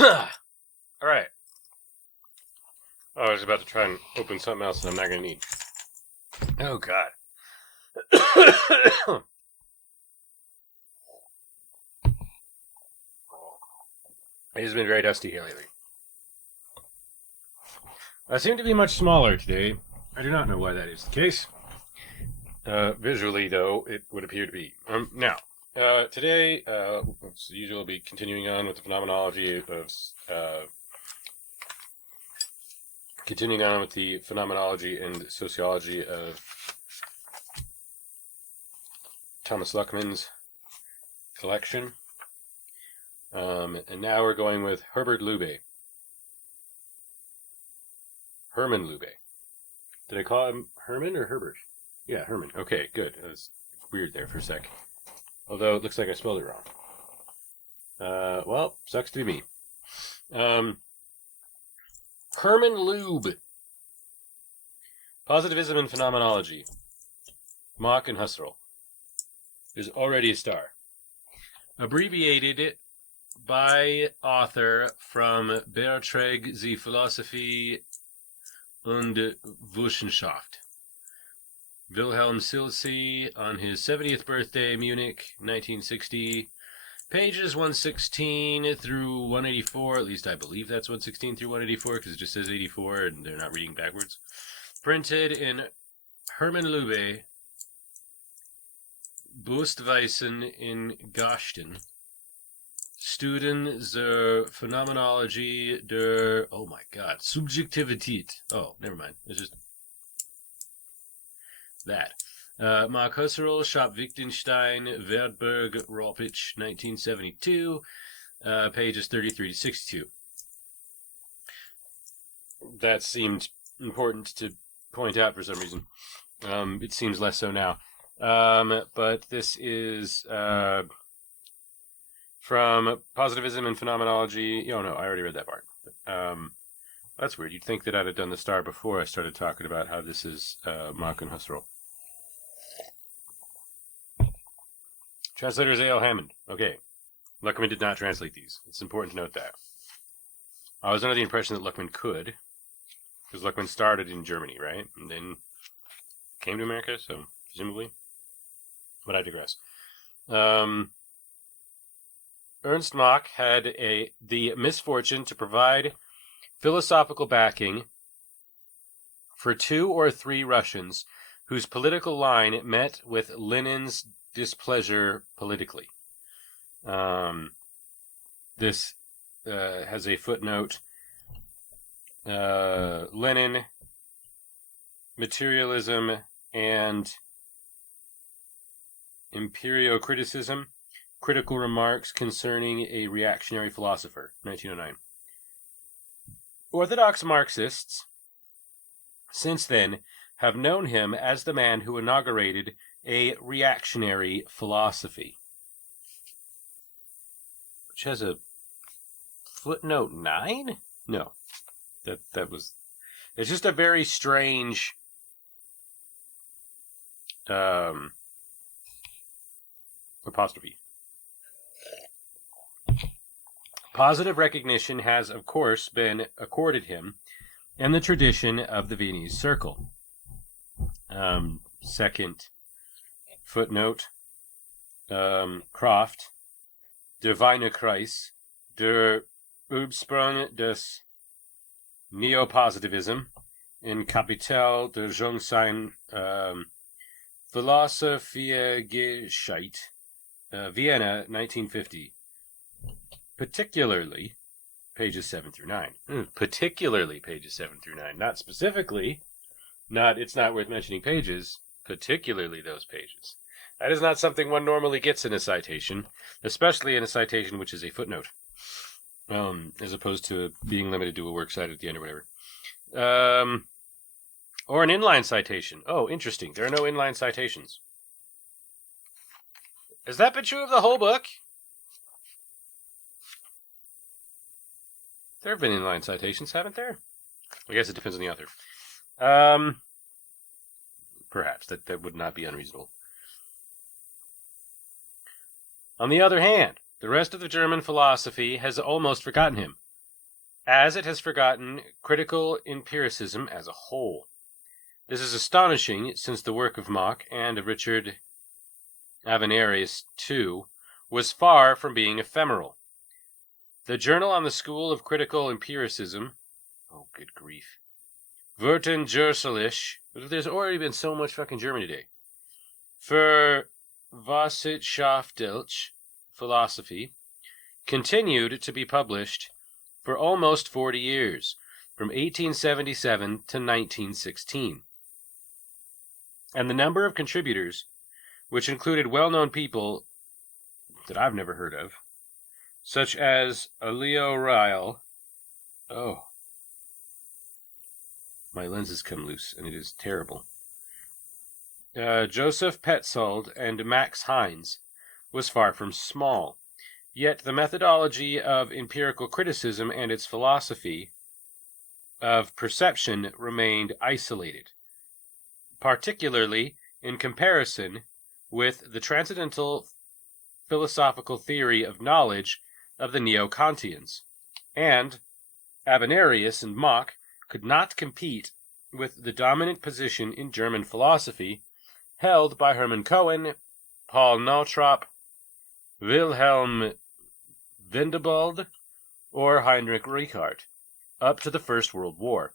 Alright. Oh, I was about to try and open something else that I'm not going to need. Oh, God. It has been very dusty here lately. I seem to be much smaller today. I do not know why that is the case. Visually, though, it would appear to be. Now, today, as usual, we'll be continuing on with the phenomenology of continuing on with the phenomenology and sociology of Thomas Luckman's collection. And now we're going with Hurman Lubbeh. Hurman Lubbeh. Did I call him Herman or Herbert? Yeah, Herman. Okay, good. It was weird there for a sec. Although it looks like I spelled it wrong. Well, sucks to be me. Hurman Lubbeh. Positivism and Phenomenology. Mach and Husserl. Is already a star. Abbreviated by author from Beiträge zur Philosophie und Wissenschaft. Wilhelm Silsey on his 70th birthday, Munich, 1960. Pages 116 through 184. At least I believe that's 116 through 184 because it just says 84 and they're not reading backwards. Printed in Hurman Lubbeh, Postwissen in Gasten. Studien zur Phänomenologie der, oh my god, Subjektivität. Oh, never mind. It's just that. Mark Husserl, Shop Wittgenstein, Verdberg, Ropich, 1972, pages 33 to 62. That seemed important to point out for some reason. It seems less so now. But this is from Positivism and Phenomenology. Oh, no, I already read that part. That's weird. You'd think that I'd have done the star before I started talking about how this is Mach and Husserl. Translator is A.L. Hammond. Okay. Luckman did not translate these. It's important to note that. I was under the impression that Luckman could, because Luckman started in Germany, right? And then came to America, so presumably. But I digress. Ernst Mach had the misfortune to provide philosophical backing for 2 or 3 Russians whose political line met with Lenin's displeasure politically. This has a footnote. Lenin, materialism, and empiriocriticism. Critical remarks concerning a reactionary philosopher, 1909. Orthodox Marxists, since then, have known him as the man who inaugurated a reactionary philosophy. Which has a footnote 9? No. That was... It's just a very strange... apostrophe. Positive recognition has, of course, been accorded him in the tradition of the Viennese Circle. Second footnote, Kraft, der Wienerkreis, der Ursprung des Neopositivism, in Kapital der Jungsein Philosophiegeschichte, Vienna, 1950. Particularly, pages 7 through 9. Particularly pages 7 through 9. Not specifically. It's not worth mentioning pages. Particularly those pages. That is not something one normally gets in a citation, especially in a citation which is a footnote, as opposed to being limited to a works cited at the end or whatever. Or an inline citation. Oh, interesting. There are no inline citations. Has that been true of the whole book? There have been inline citations, haven't there? I guess it depends on the author. Perhaps. That would not be unreasonable. On the other hand, the rest of the German philosophy has almost forgotten him. as it has forgotten critical empiricism as a whole. This is astonishing, since the work of Mach and of Richard Avenarius, too, was far from being ephemeral. The Journal on the School of Critical Empiricism, oh good grief, Wurtenjurselisch, there's already been so much fucking German today, für Wissenschaftliche Philosophy, continued to be published for almost 40 years, from 1877 to 1916. And the number of contributors, which included well-known people that I've never heard of, such as Leo Ryle. Oh, my lenses come loose, and it is terrible. Joseph Petzold and Max Heinz, was far from small. Yet the methodology of empirical criticism and its philosophy of perception remained isolated, particularly in comparison with the transcendental philosophical theory of knowledge of the Neo-Kantians, and Avenarius and Mach could not compete with the dominant position in German philosophy held by Hermann Cohen, Paul Nautrop, Wilhelm Windebald, or Heinrich Richard, up to the First World War.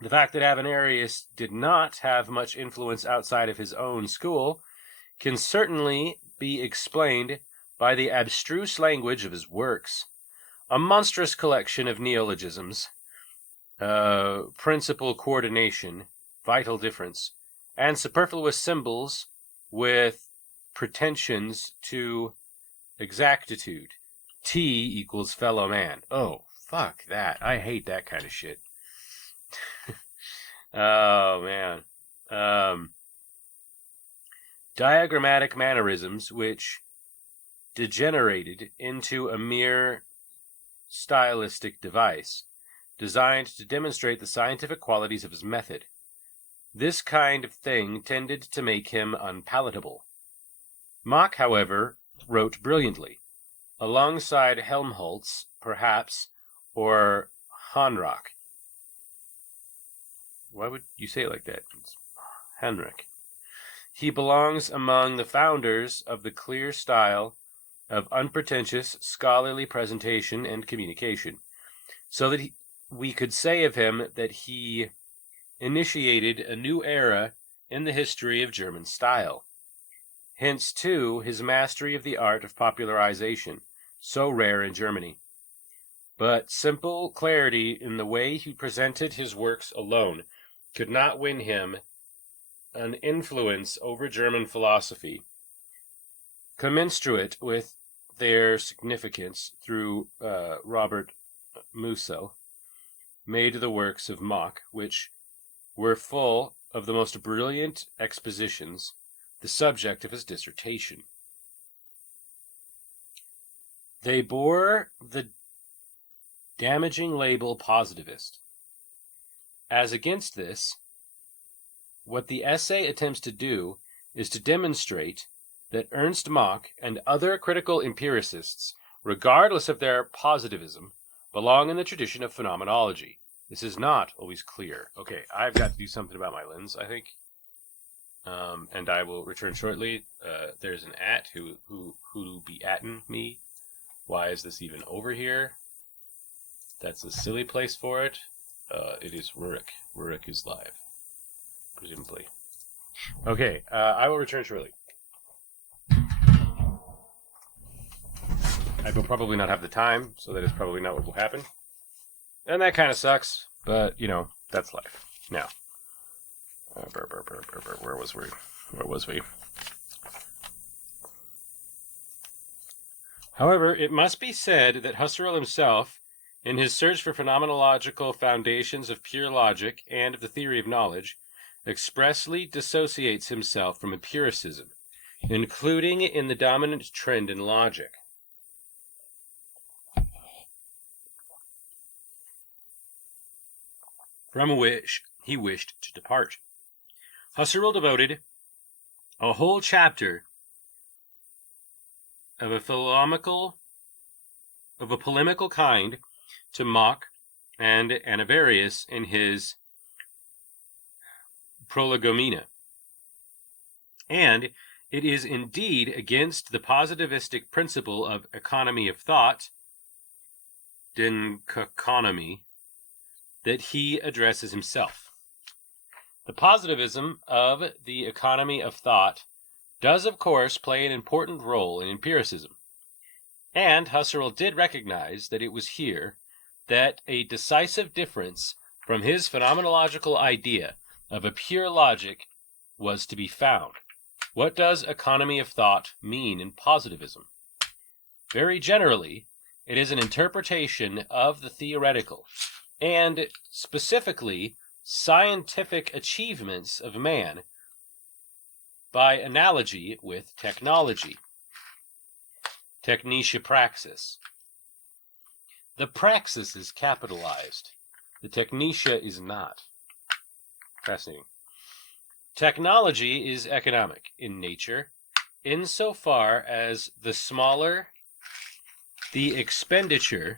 The fact that Avenarius did not have much influence outside of his own school can certainly be explained by the abstruse language of his works, a monstrous collection of neologisms, principal coordination, vital difference, and superfluous symbols with pretensions to exactitude. T equals fellow man. Oh, fuck that. I hate that kind of shit. Oh, man. Diagrammatic mannerisms, which degenerated into a mere stylistic device, designed to demonstrate the scientific qualities of his method. This kind of thing tended to make him unpalatable. Mach, however, wrote brilliantly, alongside Helmholtz, perhaps, or Heinrich. Why would you say it like that? It's Heinrich. He belongs among the founders of the clear style of unpretentious scholarly presentation and communication, so that we could say of him that he initiated a new era in the history of German style. Hence, too, his mastery of the art of popularization, so rare in Germany. But simple clarity in the way he presented his works alone could not win him an influence over German philosophy commensurate with their significance through Robert Musil, made the works of Mach, which were full of the most brilliant expositions, the subject of his dissertation. They bore the damaging label positivist. As against this, what the essay attempts to do is to demonstrate that Ernst Mach and other critical empiricists, regardless of their positivism, belong in the tradition of phenomenology. This is not always clear. Okay, I've got to do something about my lens, I think. And I will return shortly. There's an who be atting me. Why is this even over here? That's a silly place for it. It is Rurik. Rurik is live, presumably. Okay, I will return shortly. I will probably not have the time, so that is probably not what will happen. And that kind of sucks, but, you know, that's life. Now, where was we? However, it must be said that Husserl himself, in his search for phenomenological foundations of pure logic and of the theory of knowledge, expressly dissociates himself from empiricism, including in the dominant trend in logic. From which he wished to depart. Husserl devoted a whole chapter of a polemical kind to Mach and Anavarius in his Prolegomena. And it is indeed against the positivistic principle of economy of thought, Denkekonomie, that he addresses himself. The positivism of the economy of thought does, of course, play an important role in empiricism. And Husserl did recognize that it was here that a decisive difference from his phenomenological idea of a pure logic was to be found. What does economy of thought mean in positivism? Very generally, it is an interpretation of the theoretical, and specifically scientific achievements of man by analogy with technology. Technische Praxis. The praxis is capitalized. The technische is not. Fascinating. Technology is economic in nature, insofar as the smaller the expenditure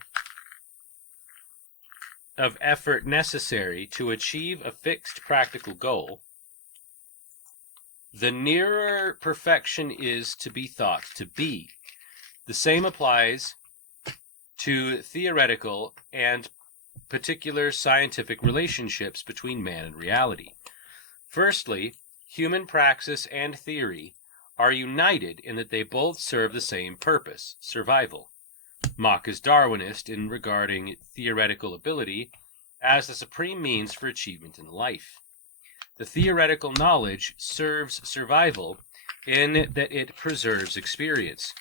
of effort necessary to achieve a fixed practical goal, the nearer perfection is to be thought to be. The same applies to theoretical and particular scientific relationships between man and reality. Firstly, human praxis and theory are united in that they both serve the same purpose, survival. Mach is Darwinist in regarding theoretical ability as the supreme means for achievement in life. The theoretical knowledge serves survival in that it preserves experience.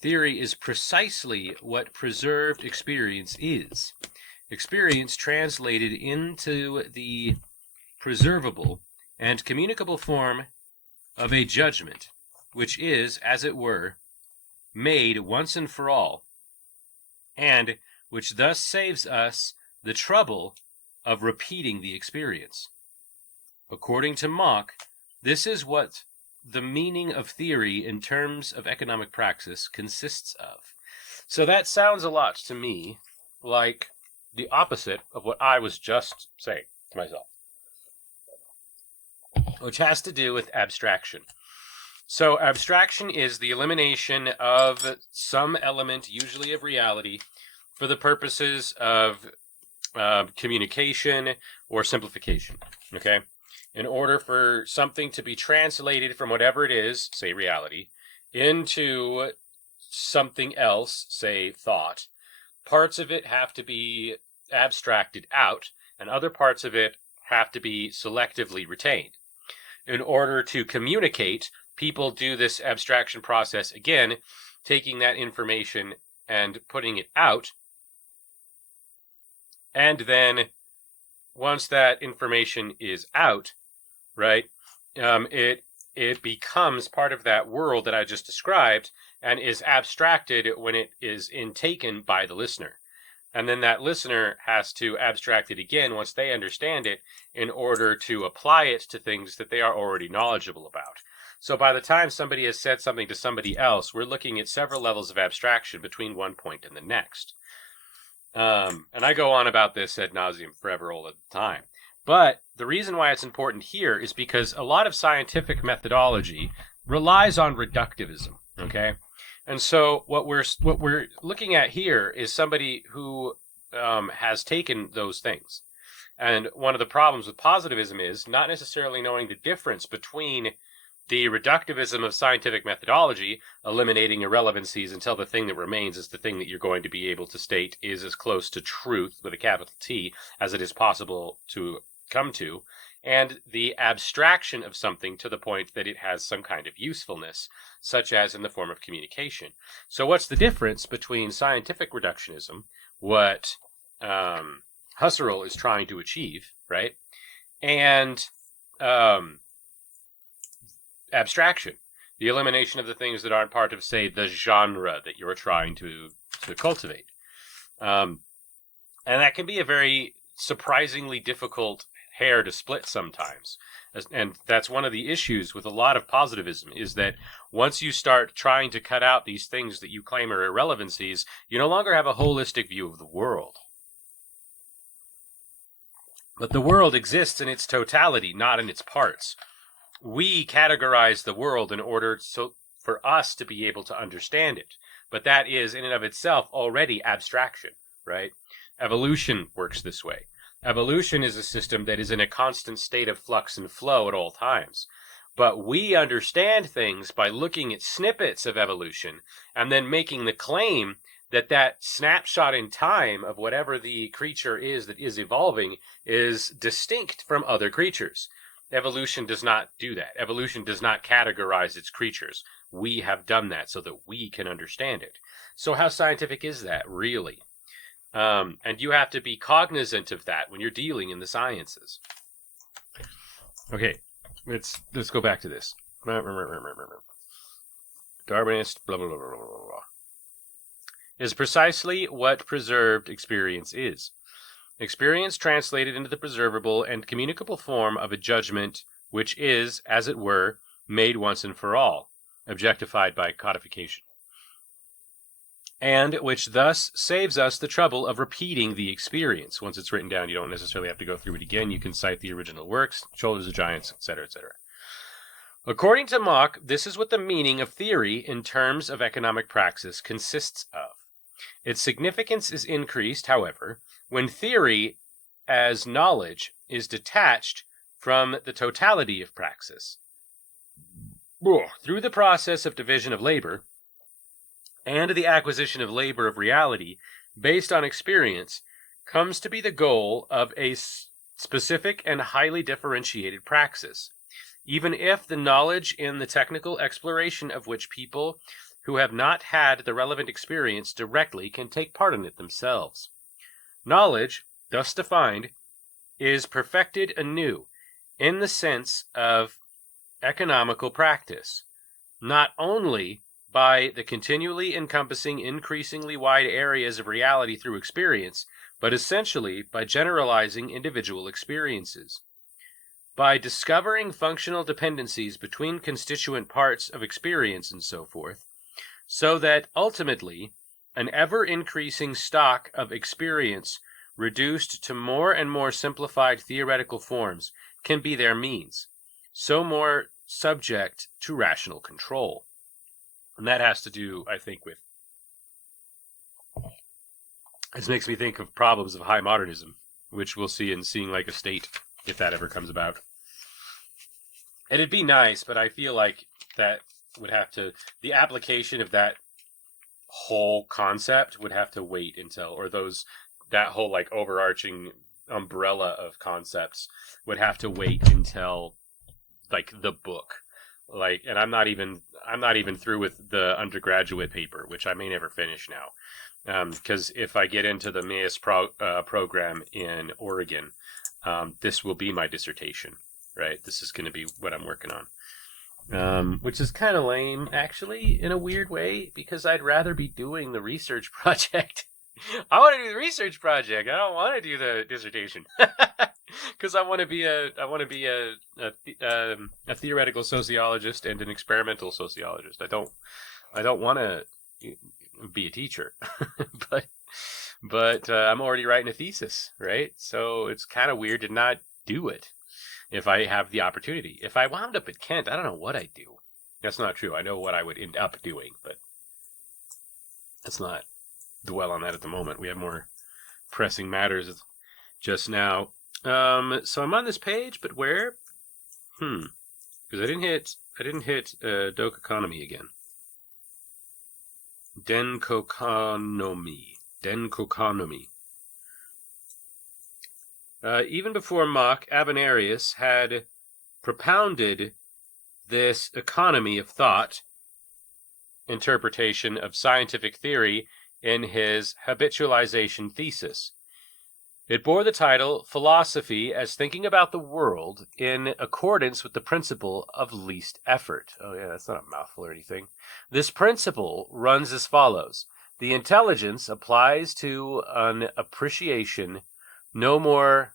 Theory is precisely what preserved experience is. Experience translated into the preservable and communicable form of a judgment, which is, as it were, made once and for all, and which thus saves us the trouble of repeating the experience. According to Mach, this is what the meaning of theory in terms of economic praxis consists of. So that sounds a lot to me like the opposite of what I was just saying to myself, which has to do with abstraction. So abstraction is the elimination of some element, usually of reality, for the purposes of communication or simplification, okay? In order for something to be translated from whatever it is, say reality, into something else, say thought, parts of it have to be abstracted out, and other parts of it have to be selectively retained. In order to communicate, people do this abstraction process again, taking that information and putting it out, and then once that information is out, right, it becomes part of that world that I just described and is abstracted when it is intaken by the listener. And then that listener has to abstract it again once they understand it in order to apply it to things that they are already knowledgeable about. So by the time somebody has said something to somebody else, we're looking at several levels of abstraction between one point and the next. And I go on about this ad nauseum forever all the time. But the reason why it's important here is because a lot of scientific methodology relies on reductivism, okay? And so what we're looking at here is somebody who has taken those things. And one of the problems with positivism is not necessarily knowing the difference between the reductivism of scientific methodology, eliminating irrelevancies until the thing that remains is the thing that you're going to be able to state is as close to truth, with a capital T, as it is possible to come to, and the abstraction of something to the point that it has some kind of usefulness, such as in the form of communication. So what's the difference between scientific reductionism, what Husserl is trying to achieve, right, and abstraction, the elimination of the things that aren't part of, say, the genre that you're trying to cultivate? And that can be a very surprisingly difficult hair to split sometimes. And that's one of the issues with a lot of positivism, is that once you start trying to cut out these things that you claim are irrelevancies, you no longer have a holistic view of the world. But the world exists in its totality, not in its parts. We categorize the world in order for us to be able to understand it. But that is, in and of itself, already abstraction, right? Evolution works this way. Evolution is a system that is in a constant state of flux and flow at all times. But we understand things by looking at snippets of evolution and then making the claim that that snapshot in time of whatever the creature is that is evolving is distinct from other creatures. Evolution does not do that. Evolution does not categorize its creatures. We have done that so that we can understand it. So how scientific is that, really? And you have to be cognizant of that when you're dealing in the sciences. Okay, let's go back to this. Darwinist, blah, blah, blah, blah, blah, blah. Is precisely what preserved experience is. Experience translated into the preservable and communicable form of a judgment which is, as it were, made once and for all, objectified by codification, and which thus saves us the trouble of repeating the experience. Once it's written down, you don't necessarily have to go through it again. You can cite the original works, Shoulders of Giants, etc., etc. According to Mach, this is what the meaning of theory in terms of economic praxis consists of. Its significance is increased, however, when theory as knowledge is detached from the totality of praxis. Through the process of division of labor and the acquisition of labor of reality based on experience comes to be the goal of a specific and highly differentiated praxis, even if the knowledge in the technical exploration of which people who have not had the relevant experience directly can take part in it themselves. Knowledge, thus defined, is perfected anew in the sense of economical practice, not only by the continually encompassing increasingly wide areas of reality through experience, but essentially by generalizing individual experiences. By discovering functional dependencies between constituent parts of experience and so forth, so that ultimately an ever-increasing stock of experience reduced to more and more simplified theoretical forms can be their means, so more subject to rational control. And that has to do, I think, with... This makes me think of problems of high modernism, which we'll see in Seeing Like a State, if that ever comes about. And it'd be nice, but I feel like that would have to... The application of that whole concept would have to wait until... Or that whole, like, overarching umbrella of concepts would have to wait until, like, the book. Like, and I'm not even through with the undergraduate paper, which I may never finish now, because if I get into the MAIS program in Oregon, this will be my dissertation, right? This is going to be what I'm working on, which is kind of lame, actually, in a weird way, because I'd rather be doing the research project. I want to do the research project. I don't want to do the dissertation. Because I want to be a theoretical sociologist and an experimental sociologist. I don't want to be a teacher, but I'm already writing a thesis, right? So it's kind of weird to not do it if I have the opportunity. If I wound up at Kent, I don't know what I'd do. That's not true. I know what I would end up doing, but let's not dwell on that at the moment. We have more pressing matters just now. So I'm on this page, but where? Because I didn't hit Dokokonomy again. Denkokonomy. Even before Mach, Avenarius had propounded this economy of thought interpretation of scientific theory in his habitualization thesis. It bore the title Philosophy as Thinking About the World in Accordance with the Principle of Least Effort. Oh yeah, that's not a mouthful or anything. This principle runs as follows. The intelligence applies to an appreciation no more...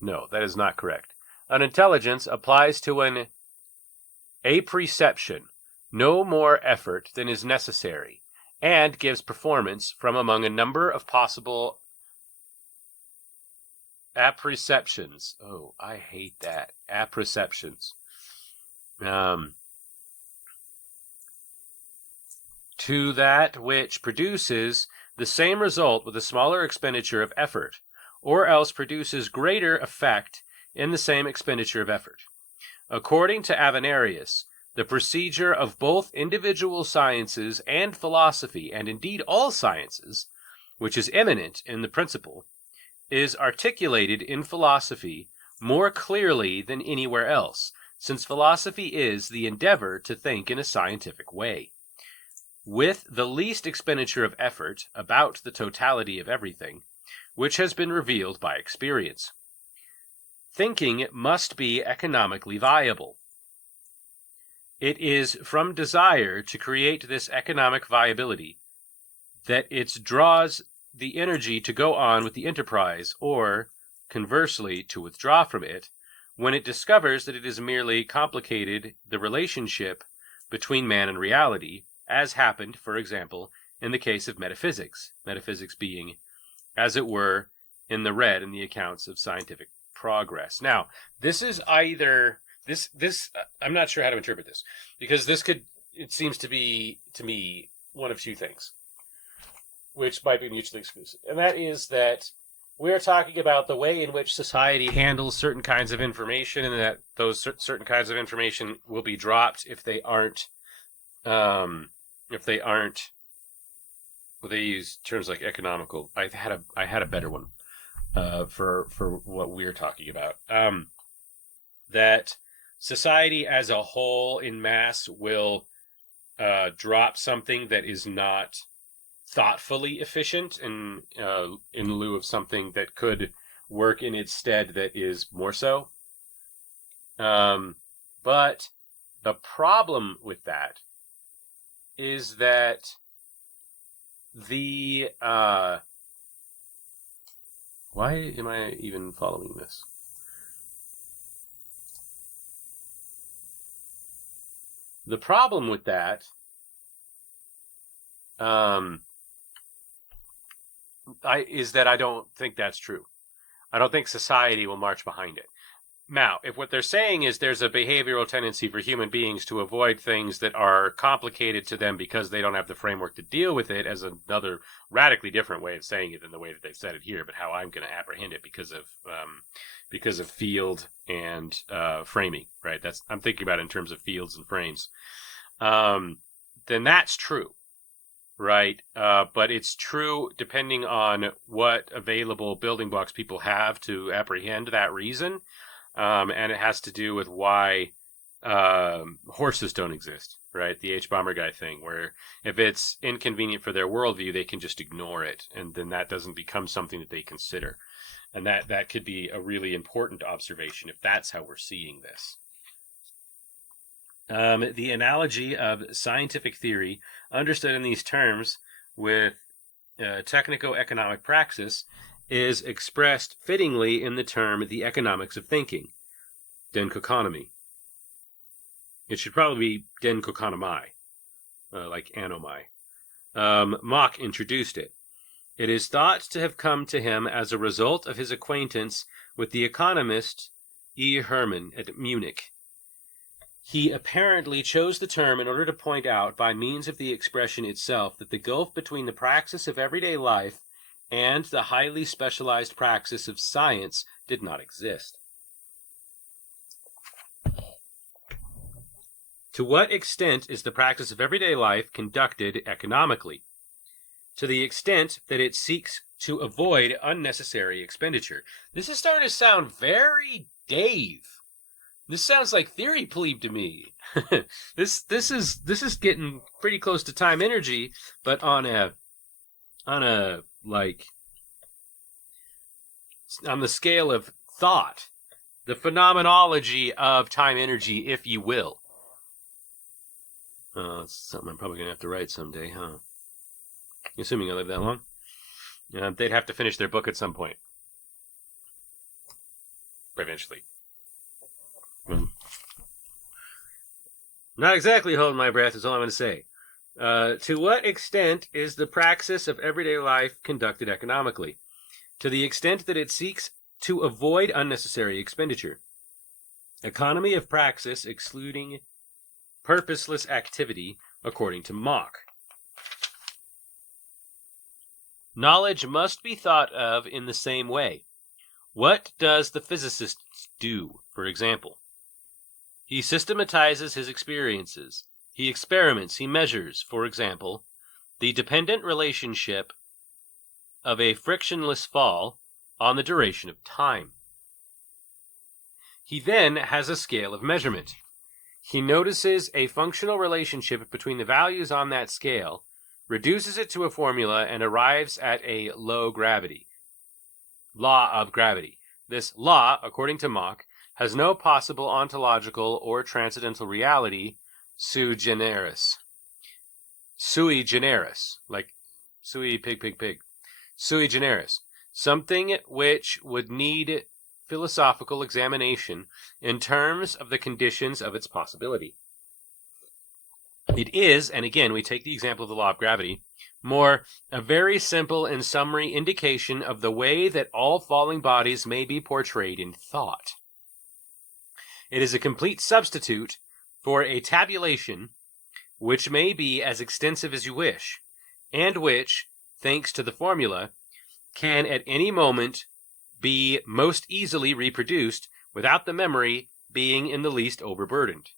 No, that is not correct. An intelligence applies to an apperception no more effort than is necessary, and gives performance from among a number of possible apperceptions. Oh, I hate that. Apperceptions. To that which produces the same result with a smaller expenditure of effort, or else produces greater effect in the same expenditure of effort. According to Avenarius, the procedure of both individual sciences and philosophy, and indeed all sciences, which is immanent in the principle, is articulated in philosophy more clearly than anywhere else, since philosophy is the endeavor to think in a scientific way, with the least expenditure of effort about the totality of everything, which has been revealed by experience. Thinking must be economically viable. It is from desire to create this economic viability that it draws the energy to go on with the enterprise, or, conversely, to withdraw from it, when it discovers that it has merely complicated the relationship between man and reality, as happened, for example, in the case of metaphysics, metaphysics being, as it were, in the red in the accounts of scientific progress. Now, this is either, I'm not sure how to interpret this, because it seems to be, to me, one of two things, which might be mutually exclusive. And that is that we're talking about the way in which society handles certain kinds of information, and that those certain kinds of information will be dropped if they aren't, well, they use terms like economical. I had a better one for what we're talking about. That society as a whole in mass will drop something that is not thoughtfully efficient in lieu of something that could work in its stead that is more so. But the problem with that is that the why am I even following this? The problem with that is that I don't think that's true. I don't think society will march behind it. Now, if what they're saying is there's a behavioral tendency for human beings to avoid things that are complicated to them because they don't have the framework to deal with it, as another radically different way of saying it than the way that they've said it here, but how I'm going to apprehend it because of field and framing, right? I'm thinking about it in terms of fields and frames. Then that's true, right? But it's true depending on what available building blocks people have to apprehend that reason. And it has to do with why horses don't exist, right? The H-bomber guy thing, where if it's inconvenient for their worldview, they can just ignore it, and then that doesn't become something that they consider. And that could be a really important observation if that's how we're seeing this. The analogy of scientific theory, understood in these terms with technico-economic praxis, is expressed fittingly in the term the economics of thinking, denkokonomy. It should probably be denkokonomai, like anomai. Mach introduced it. It is thought to have come to him as a result of his acquaintance with the economist E. Hurman at Munich. He apparently chose the term in order to point out, by means of the expression itself, that the gulf between the praxis of everyday life and the highly specialized praxis of science did not exist. To what extent is the practice of everyday life conducted economically? To the extent that it seeks to avoid unnecessary expenditure. This is starting to sound very Dave. This sounds like theory plebe to me. This is getting pretty close to time energy, but on the scale of thought, the phenomenology of time energy, if you will. It's something I'm probably going to have to write someday, huh? Assuming I live that long. They'd have to finish their book at some point. Eventually. Not exactly holding my breath is all I'm going to say. To what extent is the praxis of everyday life conducted economically? To the extent that it seeks to avoid unnecessary expenditure. Economy of praxis excluding purposeless activity, according to Mach. Knowledge must be thought of in the same way. What does the physicist do, for example? He systematizes his experiences. He experiments, he measures, for example, the dependent relationship of a frictionless fall on the duration of time. He then has a scale of measurement. He notices a functional relationship between the values on that scale, reduces it to a formula, and arrives at a low gravity. Law of gravity. This law, according to Mach, has no possible ontological or transcendental reality sui generis. Sui generis, like sui pig pig pig. Sui generis, something which would need philosophical examination in terms of the conditions of its possibility. It is, and again we take the example of the law of gravity, more a very simple and summary indication of the way that all falling bodies may be portrayed in thought. It is a complete substitute for a tabulation which may be as extensive as you wish, and which, thanks to the formula, can at any moment be most easily reproduced without the memory being in the least overburdened.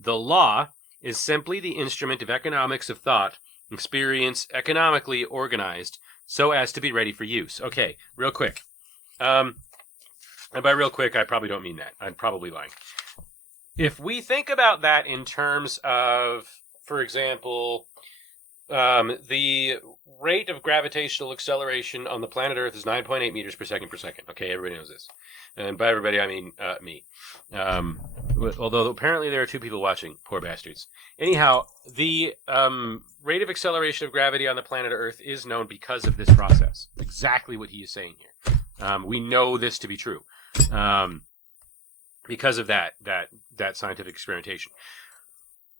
The law is simply the instrument of economics of thought, experience economically organized so as to be ready for use. Okay, real quick. And by real quick, I probably don't mean that. I'm probably lying. If we think about that in terms of, for example, the rate of gravitational acceleration on the planet Earth is 9.8 meters per second per second. Okay, everybody knows this. And by everybody, I mean me. Although apparently there are 2 people watching. Poor bastards. Anyhow, the rate of acceleration of gravity on the planet Earth is known because of this process. Exactly what he is saying here. We know this to be true. Because of that scientific experimentation.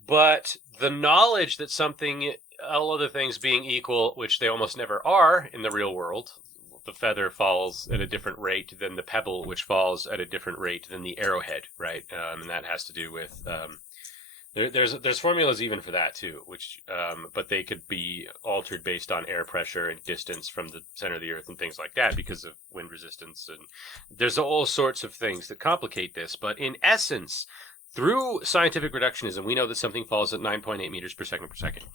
But the knowledge that something, all other things being equal, which they almost never are in the real world, the feather falls at a different rate than the pebble, which falls at a different rate than the arrowhead, right? And that has to do with there's formulas even for that too, which but they could be altered based on air pressure and distance from the center of the Earth and things like that because of wind resistance, and there's all sorts of things that complicate this. But in essence, through scientific reductionism, we know that something falls at 9.8 meters per second per second.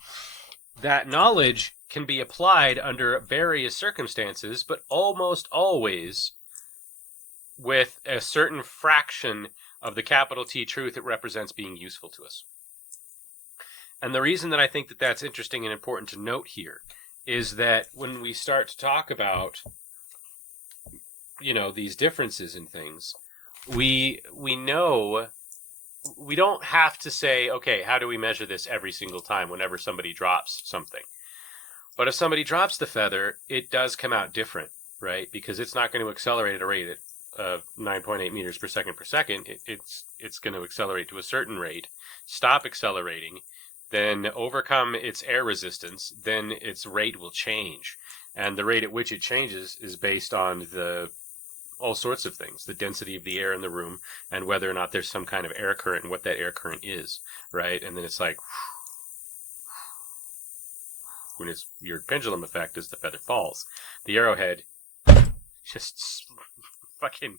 That knowledge can be applied under various circumstances, but almost always with a certain fraction of the capital T truth it represents being useful to us. And the reason that I think that that's interesting and important to note here is that when we start to talk about, these differences in things, we know we don't have to say, okay, how do we measure this every single time whenever somebody drops something? But if somebody drops the feather, it does come out different, right? Because it's not going to accelerate at a rate of 9.8 meters per second per second. It's going to accelerate to a certain rate, stop accelerating, then overcome its air resistance, then its rate will change. And the rate at which it changes is based on all sorts of things, the density of the air in the room, and whether or not there's some kind of air current and what that air current is, right? And then it's like, when it's your pendulum effect as the feather falls. The arrowhead just fucking,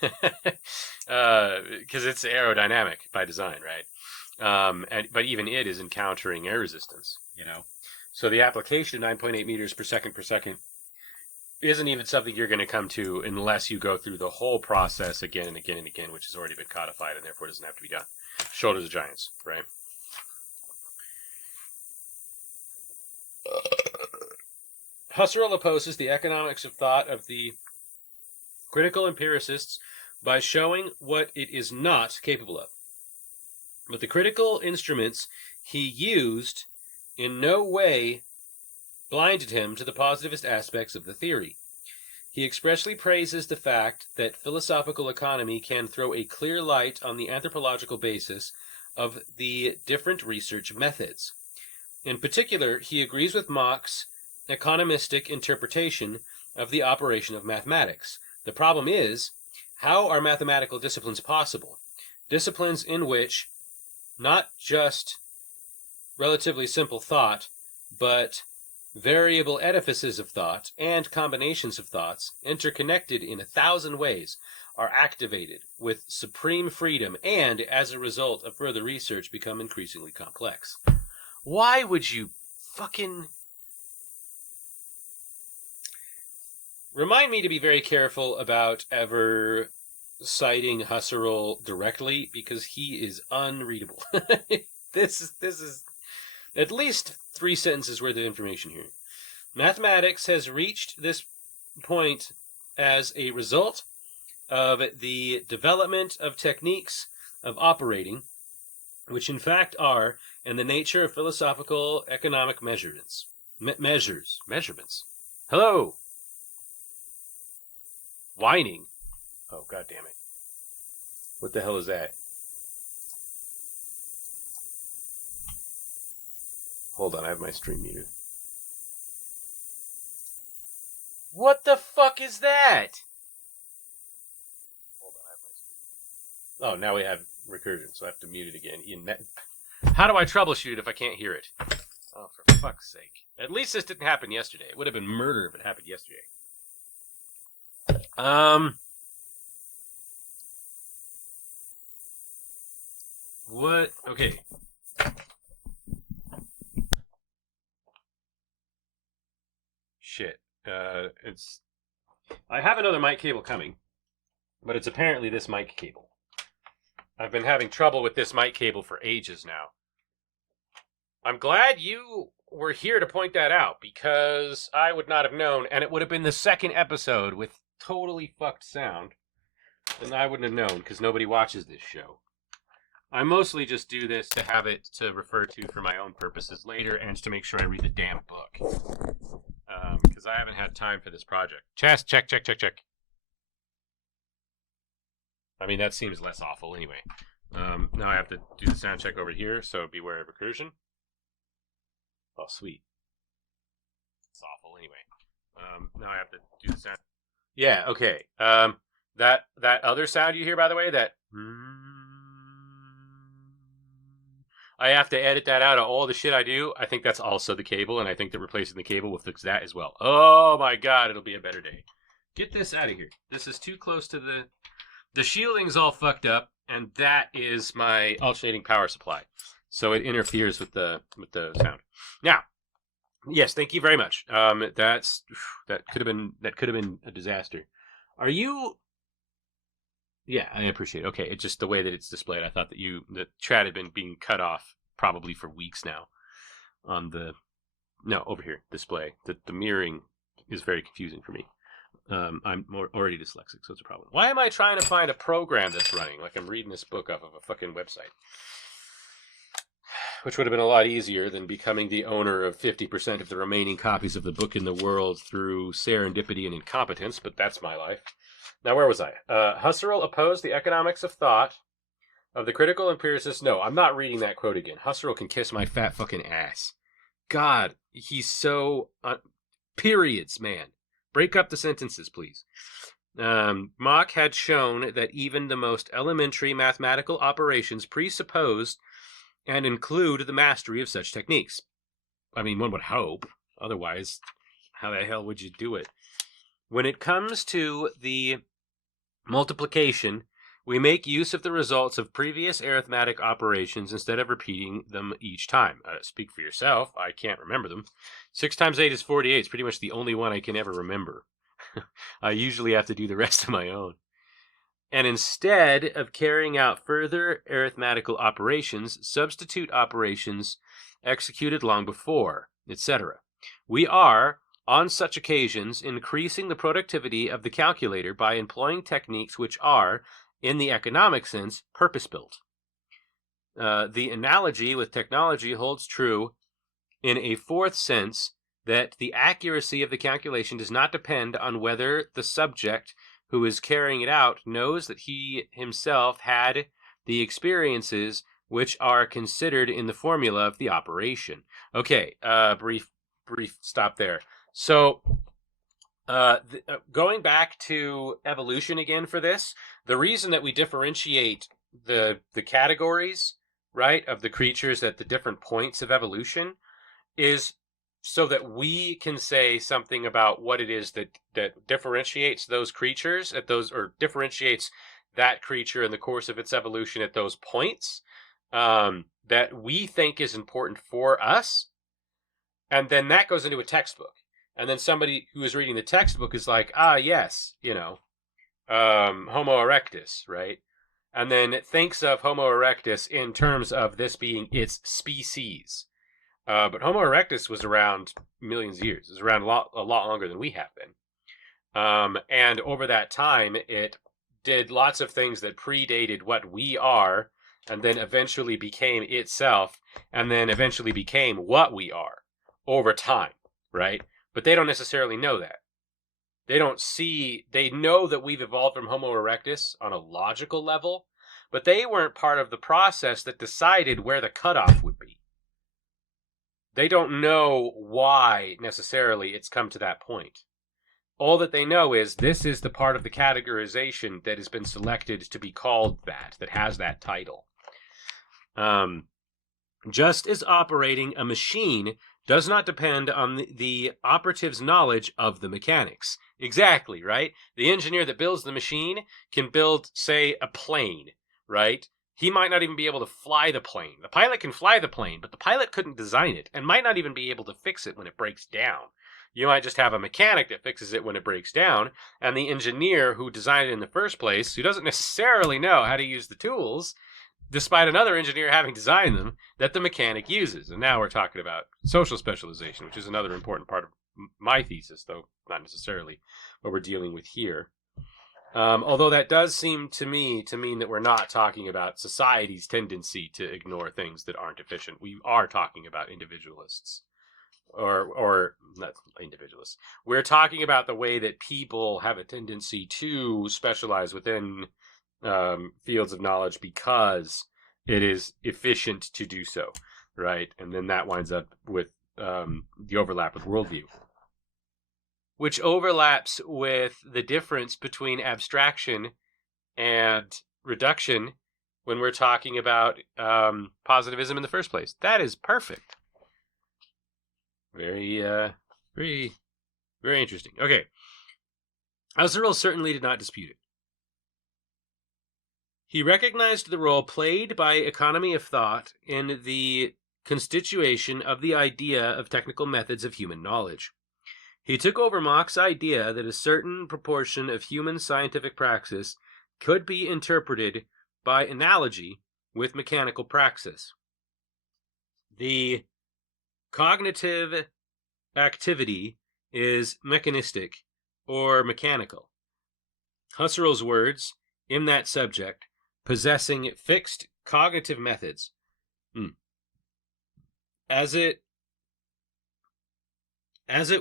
because it's aerodynamic by design, right? But even it is encountering air resistance, So the application of 9.8 meters per second isn't even something you're going to come to unless you go through the whole process again and again and again, which has already been codified and therefore doesn't have to be done. Shoulders of giants, right? Husserl opposes the economics of thought of the critical empiricists by showing what it is not capable of. But the critical instruments he used in no way blinded him to the positivist aspects of the theory. He expressly praises the fact that philosophical economy can throw a clear light on the anthropological basis of the different research methods. In particular, he agrees with Mach's economistic interpretation of the operation of mathematics, The problem is, how are mathematical disciplines possible? Disciplines in which not just relatively simple thought, but variable edifices of thought and combinations of thoughts, interconnected in 1,000 ways, are activated with supreme freedom and, as a result of further research, become increasingly complex. Why would you fucking... Remind me to be very careful about ever citing Husserl directly, because he is unreadable. This is at least 3 sentences worth of information here. Mathematics has reached this point as a result of the development of techniques of operating, which in fact are in the nature of philosophical economic measurements. Measurements. Hello. Whining. Oh, God damn it. What the hell is that? Hold on, I have my stream muted. What the fuck is that? Hold on, I have my stream muted. Oh, now we have recursion, so I have to mute it again. How do I troubleshoot it if I can't hear it? Oh, for fuck's sake. At least this didn't happen yesterday. It would have been murder if it happened yesterday. What? Okay. Shit. I have another mic cable coming, but it's apparently this mic cable. I've been having trouble with this mic cable for ages now. I'm glad you were here to point that out, because I would not have known, and it would have been the second episode with totally fucked sound, and I wouldn't have known, because nobody watches this show. I mostly just do this to have it to refer to for my own purposes later, and to make sure I read the damn book. Because I haven't had time for this project. Chest, check. I mean, that seems less awful anyway. Now I have to do the sound check over here, so beware of recursion. Oh, sweet. It's awful anyway. Now I have to do the sound. Yeah, okay. That other sound you hear, by the way, that... I have to edit that out of all the shit I do. I think that's also the cable, and I think that replacing the cable will fix that as well. Oh my god, it'll be a better day. Get this out of here. This is too close to the... The shielding's all fucked up, and that is my alternating power supply. So it interferes with the sound. Now, yes, thank you very much. That could have been a disaster. Are you... Yeah, I appreciate it. Okay, it's just the way that it's displayed. I thought that the chat had been being cut off probably for weeks now on the... No, over here, display. The mirroring is very confusing for me. I'm already dyslexic, so it's a problem. Why am I trying to find a program that's running? Like I'm reading this book off of a fucking website. Which would have been a lot easier than becoming the owner of 50% of the remaining copies of the book in the world through serendipity and incompetence, but that's my life. Now, where was I? Husserl opposed the economics of thought of the critical empiricist. No, I'm not reading that quote again. Husserl can kiss my fat fucking ass. God, he's so... periods, man. Break up the sentences, please. Mach had shown that even the most elementary mathematical operations presuppose and include the mastery of such techniques. I mean, one would hope. Otherwise, how the hell would you do it? When it comes to the multiplication, we make use of the results of previous arithmetic operations instead of repeating them each time. Speak for yourself. I can't remember them. 6 times 8 is 48. It's pretty much the only one I can ever remember. I usually have to do the rest of my own. And instead of carrying out further arithmetical operations, substitute operations executed long before, etc. We are, on such occasions, increasing the productivity of the calculator by employing techniques which are, in the economic sense, purpose-built. The analogy with technology holds true in a fourth sense, that the accuracy of the calculation does not depend on whether the subject who is carrying it out knows that he himself had the experiences which are considered in the formula of the operation. Okay, brief stop there. So, Going back to evolution again for this, the reason that we differentiate the categories, right, of the creatures at the different points of evolution is so that we can say something about what it is that differentiates those creatures at those, or differentiates that creature in the course of its evolution at those points, that we think is important for us. And then that goes into a textbook. And then somebody who is reading the textbook is like, ah, yes, Homo erectus, right? And then it thinks of Homo erectus in terms of this being its species. But Homo erectus was around millions of years. It was around a lot longer than we have been. And over that time, it did lots of things that predated what we are, and then eventually became itself, and then eventually became what we are over time, right? But they don't necessarily know that. They know that we've evolved from Homo erectus on a logical level, but they weren't part of the process that decided where the cutoff would be. They don't know why necessarily it's come to that point. All that they know is this is the part of the categorization that has been selected to be called that has that title. Just as operating a machine does not depend on the operative's knowledge of the mechanics. Exactly, right? The engineer that builds the machine can build, say, a plane, right? He might not even be able to fly the plane. The pilot can fly the plane, but the pilot couldn't design it and might not even be able to fix it when it breaks down. You might just have a mechanic that fixes it when it breaks down, and the engineer who designed it in the first place, who doesn't necessarily know how to use the tools, despite another engineer having designed them, that the mechanic uses. And now we're talking about social specialization, which is another important part of my thesis, though not necessarily what we're dealing with here. Although that does seem to me to mean that we're not talking about society's tendency to ignore things that aren't efficient. We are talking about individualists. Or not individualists. We're talking about the way that people have a tendency to specialize within fields of knowledge because it is efficient to do so, right? And then that winds up with the overlap with worldview, which overlaps with the difference between abstraction and reduction when we're talking about positivism in the first place. That is perfect. Very interesting. Okay. Husserl certainly did not dispute it. He recognized the role played by economy of thought in the constitution of the idea of technical methods of human knowledge. He took over Mach's idea that a certain proportion of human scientific praxis could be interpreted by analogy with mechanical praxis. The cognitive activity is mechanistic or mechanical. Husserl's words in that subject, possessing fixed cognitive methods, as it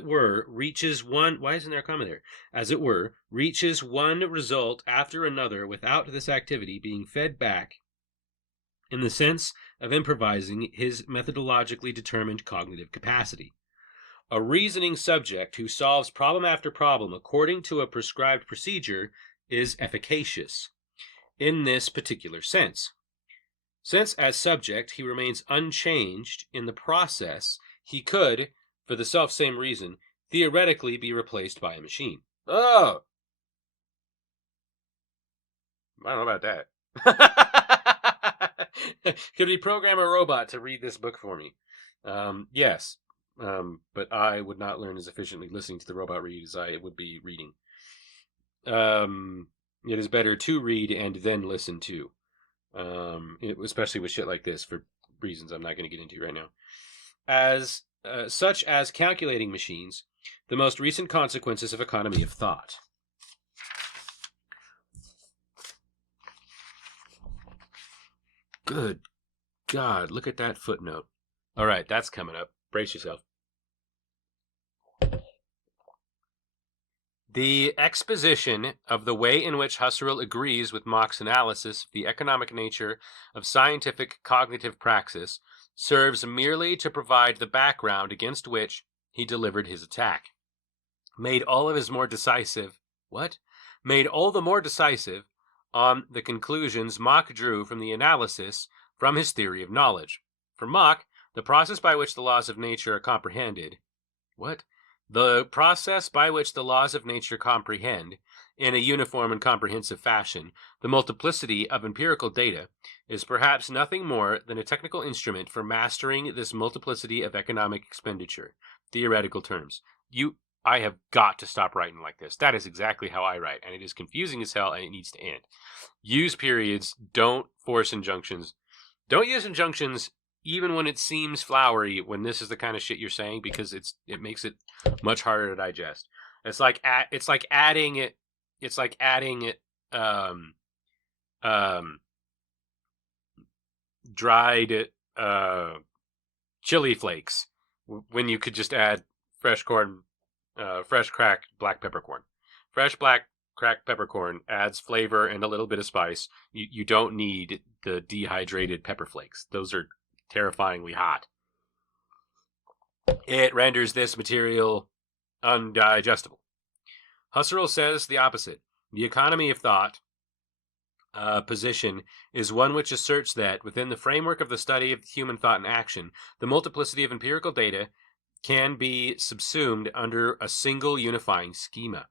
were, reaches one. Why isn't there a comma there? As it were, reaches one result after another without this activity being fed back in the sense of improvising his methodologically determined cognitive capacity. A reasoning subject who solves problem after problem according to a prescribed procedure is efficacious in this particular sense. Since as subject he remains unchanged in the process, he could, for the self-same reason, theoretically be replaced by a machine. Oh! I don't know about that. Could we program a robot to read this book for me? Yes. But I would not learn as efficiently listening to the robot read as I would be reading. It is better to read and then listen to. Especially with shit like this, for reasons I'm not going to get into right now. As such as calculating machines, the most recent consequences of economy of thought. Good God, look at that footnote. All right, that's coming up. Brace yourself. The exposition of the way in which Husserl agrees with Mach's analysis of the economic nature of scientific cognitive praxis serves merely to provide the background against which he delivered his attack. made all the more decisive on the conclusions Mach drew from the analysis from his theory of knowledge. For Mach, the process by which the laws of nature are comprehended, the process by which the laws of nature comprehend, in a uniform and comprehensive fashion, the multiplicity of empirical data is perhaps nothing more than a technical instrument for mastering this multiplicity of economic expenditure. Theoretical terms. I have got to stop writing like this. That is exactly how I write, and it is confusing as hell, and it needs to end. Use periods. Don't force injunctions. Don't use injunctions even when it seems flowery, when this is the kind of shit you're saying, because it makes it much harder to digest. It's like adding dried chili flakes when you could just add fresh corn. Fresh cracked black peppercorn. Fresh black cracked peppercorn adds flavor and a little bit of spice. You don't need the dehydrated pepper flakes. Those are terrifyingly hot. It renders this material undigestible. Husserl says the opposite. The economy of thought position is one which asserts that, within the framework of the study of human thought and action, the multiplicity of empirical data can be subsumed under a single unifying schema.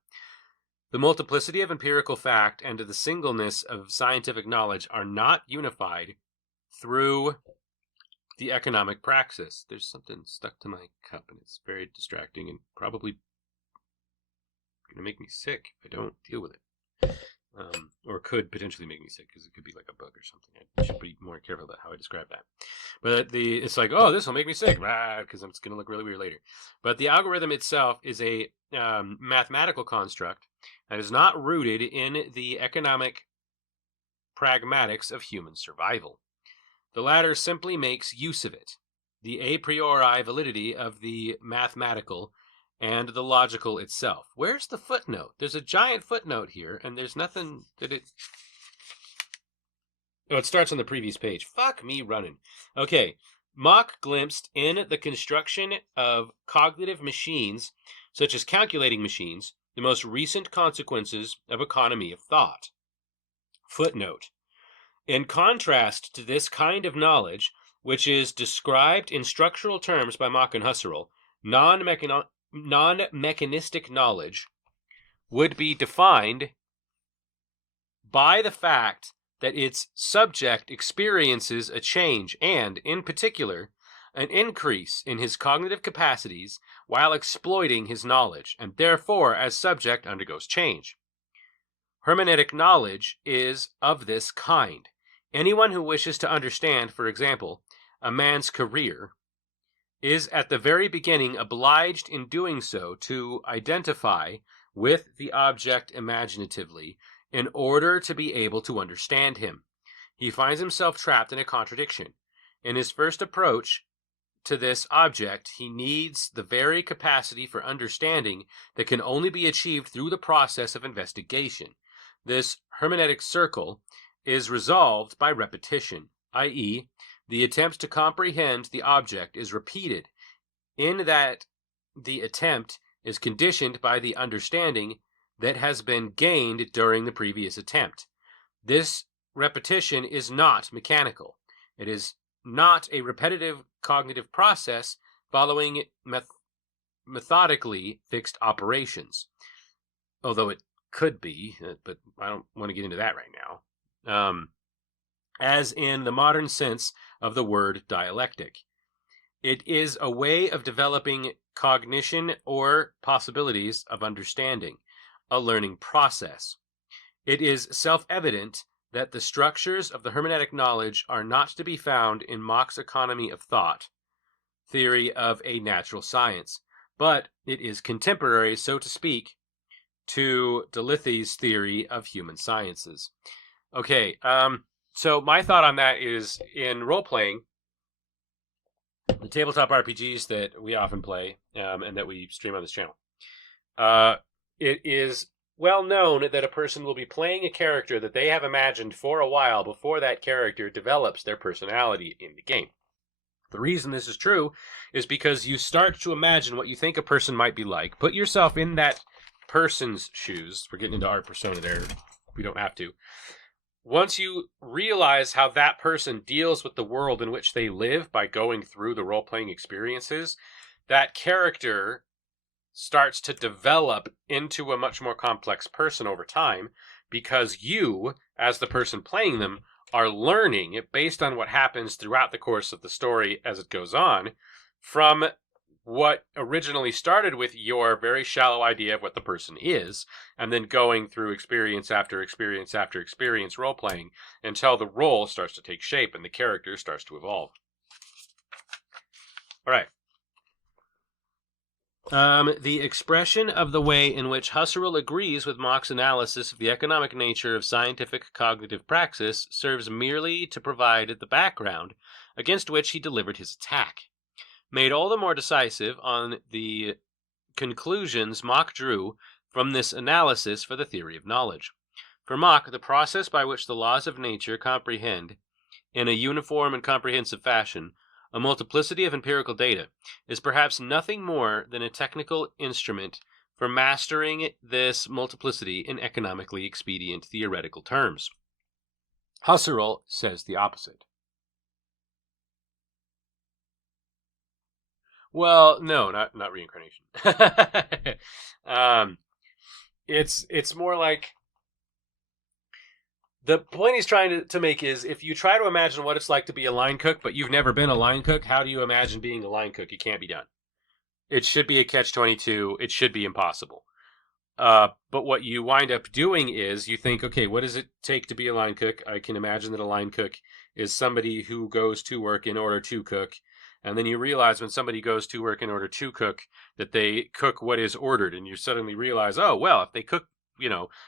The multiplicity of empirical fact and the singleness of scientific knowledge are not unified through the economic praxis. There's something stuck to my cup, and it's very distracting and probably going to make me sick if I don't deal with it. Or could potentially make me sick, because it could be like a bug or something. I should be more careful about how I describe that. But it's like, oh, this will make me sick, because it's going to look really weird later. But the algorithm itself is a mathematical construct that is not rooted in the economic pragmatics of human survival. The latter simply makes use of it, the a priori validity of the mathematical and the logical itself. Where's the footnote? There's a giant footnote here, and there's nothing that it... Oh, it starts on the previous page. Fuck me running. Okay. Mach glimpsed in the construction of cognitive machines, such as calculating machines, the most recent consequences of economy of thought. Footnote. In contrast to this kind of knowledge, which is described in structural terms by Mach and Husserl, non-mechanistic knowledge would be defined by the fact that its subject experiences a change and, in particular, an increase in his cognitive capacities while exploiting his knowledge, and therefore, as subject, undergoes change. Hermeneutic knowledge is of this kind. Anyone who wishes to understand, for example, a man's career is at the very beginning obliged in doing so to identify with the object imaginatively in order to be able to understand him. He finds himself trapped in a contradiction. In his first approach to this object, he needs the very capacity for understanding that can only be achieved through the process of investigation. This hermeneutic circle is resolved by repetition, i.e., the attempt to comprehend the object is repeated, in that the attempt is conditioned by the understanding that has been gained during the previous attempt. This repetition is not mechanical. It is not a repetitive cognitive process following methodically fixed operations. Although it could be, but I don't want to get into that right now. As in the modern sense of the word dialectic. It is a way of developing cognition or possibilities of understanding, a learning process. It is self-evident that the structures of the hermeneutic knowledge are not to be found in Mach's economy of thought, theory of a natural science, but it is contemporary, so to speak, to Delithi's theory of human sciences. Okay, so my thought on that is, in role-playing, the tabletop RPGs that we often play and that we stream on this channel, it is well known that a person will be playing a character that they have imagined for a while before that character develops their personality in the game. The reason this is true is because you start to imagine what you think a person might be like. Put yourself in that person's shoes. We're getting into art persona there. We don't have to. Once you realize how that person deals with the world in which they live by going through the role-playing experiences, that character starts to develop into a much more complex person over time, because you, as the person playing them, are learning based on what happens throughout the course of the story as it goes on, from what originally started with your very shallow idea of what the person is, and then going through experience after experience after experience role-playing until the role starts to take shape and the character starts to evolve. All right. The expression of the way in which Husserl agrees with Mach's analysis of the economic nature of scientific cognitive praxis serves merely to provide the background against which he delivered his attack, made all the more decisive on the conclusions Mach drew from this analysis for the theory of knowledge. For Mach, the process by which the laws of nature comprehend, in a uniform and comprehensive fashion, a multiplicity of empirical data is perhaps nothing more than a technical instrument for mastering this multiplicity in economically expedient theoretical terms. Husserl says the opposite. Well, no, not reincarnation. It's more like, the point he's trying to make is, if you try to imagine what it's like to be a line cook, but you've never been a line cook, how do you imagine being a line cook? It can't be done. It should be a catch-22. It should be impossible. But what you wind up doing is you think, okay, what does it take to be a line cook? I can imagine that a line cook is somebody who goes to work in order to cook. And then you realize when somebody goes to work in order to cook, that they cook what is ordered. And you suddenly realize, oh, well, if they cook,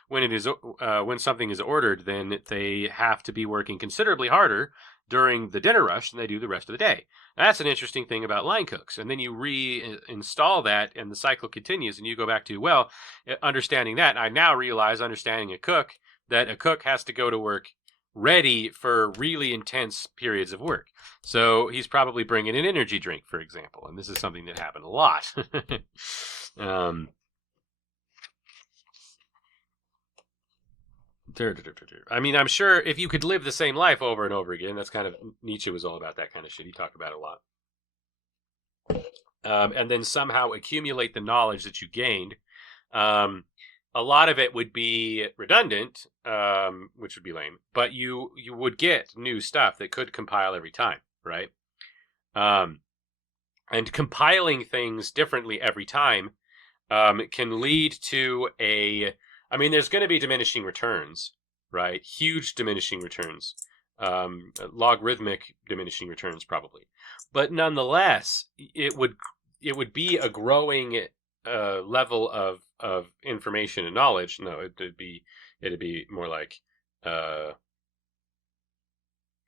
when something is ordered, then they have to be working considerably harder during the dinner rush than they do the rest of the day. That's an interesting thing about line cooks. And then you reinstall that, and the cycle continues, and you go back to, well, understanding that, I now realize, understanding a cook, that a cook has to go to work ready for really intense periods of work. So he's probably bringing an energy drink, for example, and this is something that happened a lot. I mean, I'm sure if you could live the same life over and over again, that's kind of, Nietzsche was all about that kind of shit. He talked about it a lot. And then somehow accumulate the knowledge that you gained. A lot of it would be redundant, which would be lame, but you would get new stuff that could compile every time, right? And compiling things differently every time can lead to there's going to be diminishing returns, right? Huge diminishing returns. Logarithmic diminishing returns, probably. But nonetheless, it would be a growing level of information and knowledge. No, it'd be more like,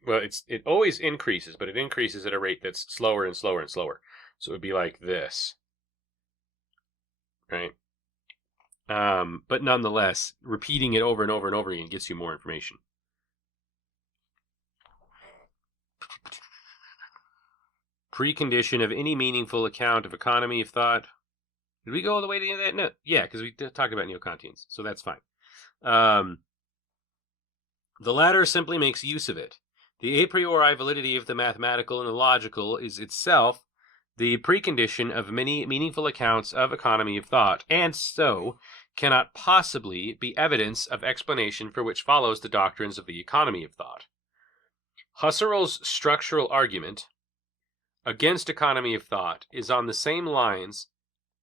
it always increases, but it increases at a rate that's slower and slower and slower. So it would be like this, right? But nonetheless, repeating it over and over and over again gets you more information. Precondition of any meaningful account of economy of thought. Did we go all the way to that? No. Yeah, because we talked about neo-Kantians, so that's fine. The latter simply makes use of it. The a priori validity of the mathematical and the logical is itself the precondition of many meaningful accounts of economy of thought, and so cannot possibly be evidence of explanation for which follows the doctrines of the economy of thought. Husserl's structural argument against economy of thought is on the same lines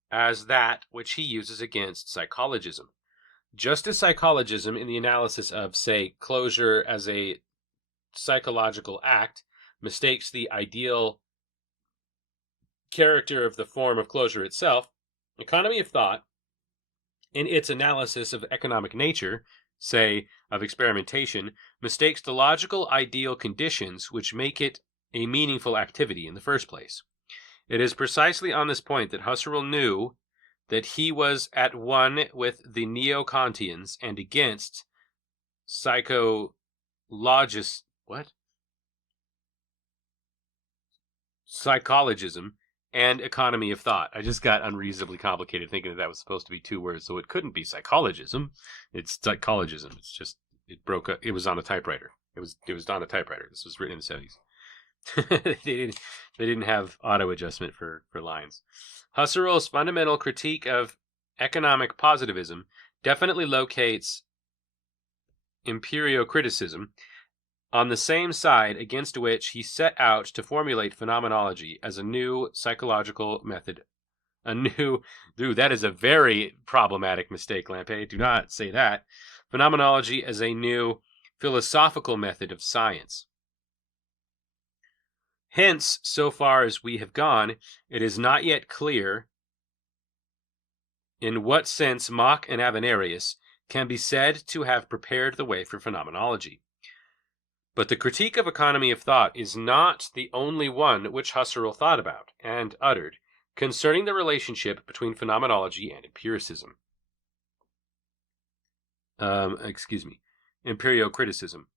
as that which he uses against psychologism. Just as psychologism, in the analysis of, say, closure as a psychological act, mistakes the ideal character of the form of closure itself, economy of thought, in its analysis of economic nature, say, of experimentation, mistakes the logical ideal conditions which make it a meaningful activity in the first place. It is precisely on this point that Husserl knew that he was at one with the neo-Kantians and against psychologism, and economy of thought. I just got unreasonably complicated thinking that was supposed to be 2 words, so it couldn't be psychologism. It's psychologism. It's just, it broke up. It was on a typewriter. It was on a typewriter. This was written in the 70s. they didn't have auto adjustment for lines. Husserl's fundamental critique of economic positivism definitely locates empiriocriticism on the same side against which he set out to formulate phenomenology as a new psychological method. That is a very problematic mistake, Lampe. Do not say that. Phenomenology as a new philosophical method of science. Hence, so far as we have gone, it is not yet clear in what sense Mach and Avenarius can be said to have prepared the way for phenomenology. But the critique of economy of thought is not the only one which Husserl thought about and uttered concerning the relationship between phenomenology and empiricism. Empirio-criticism.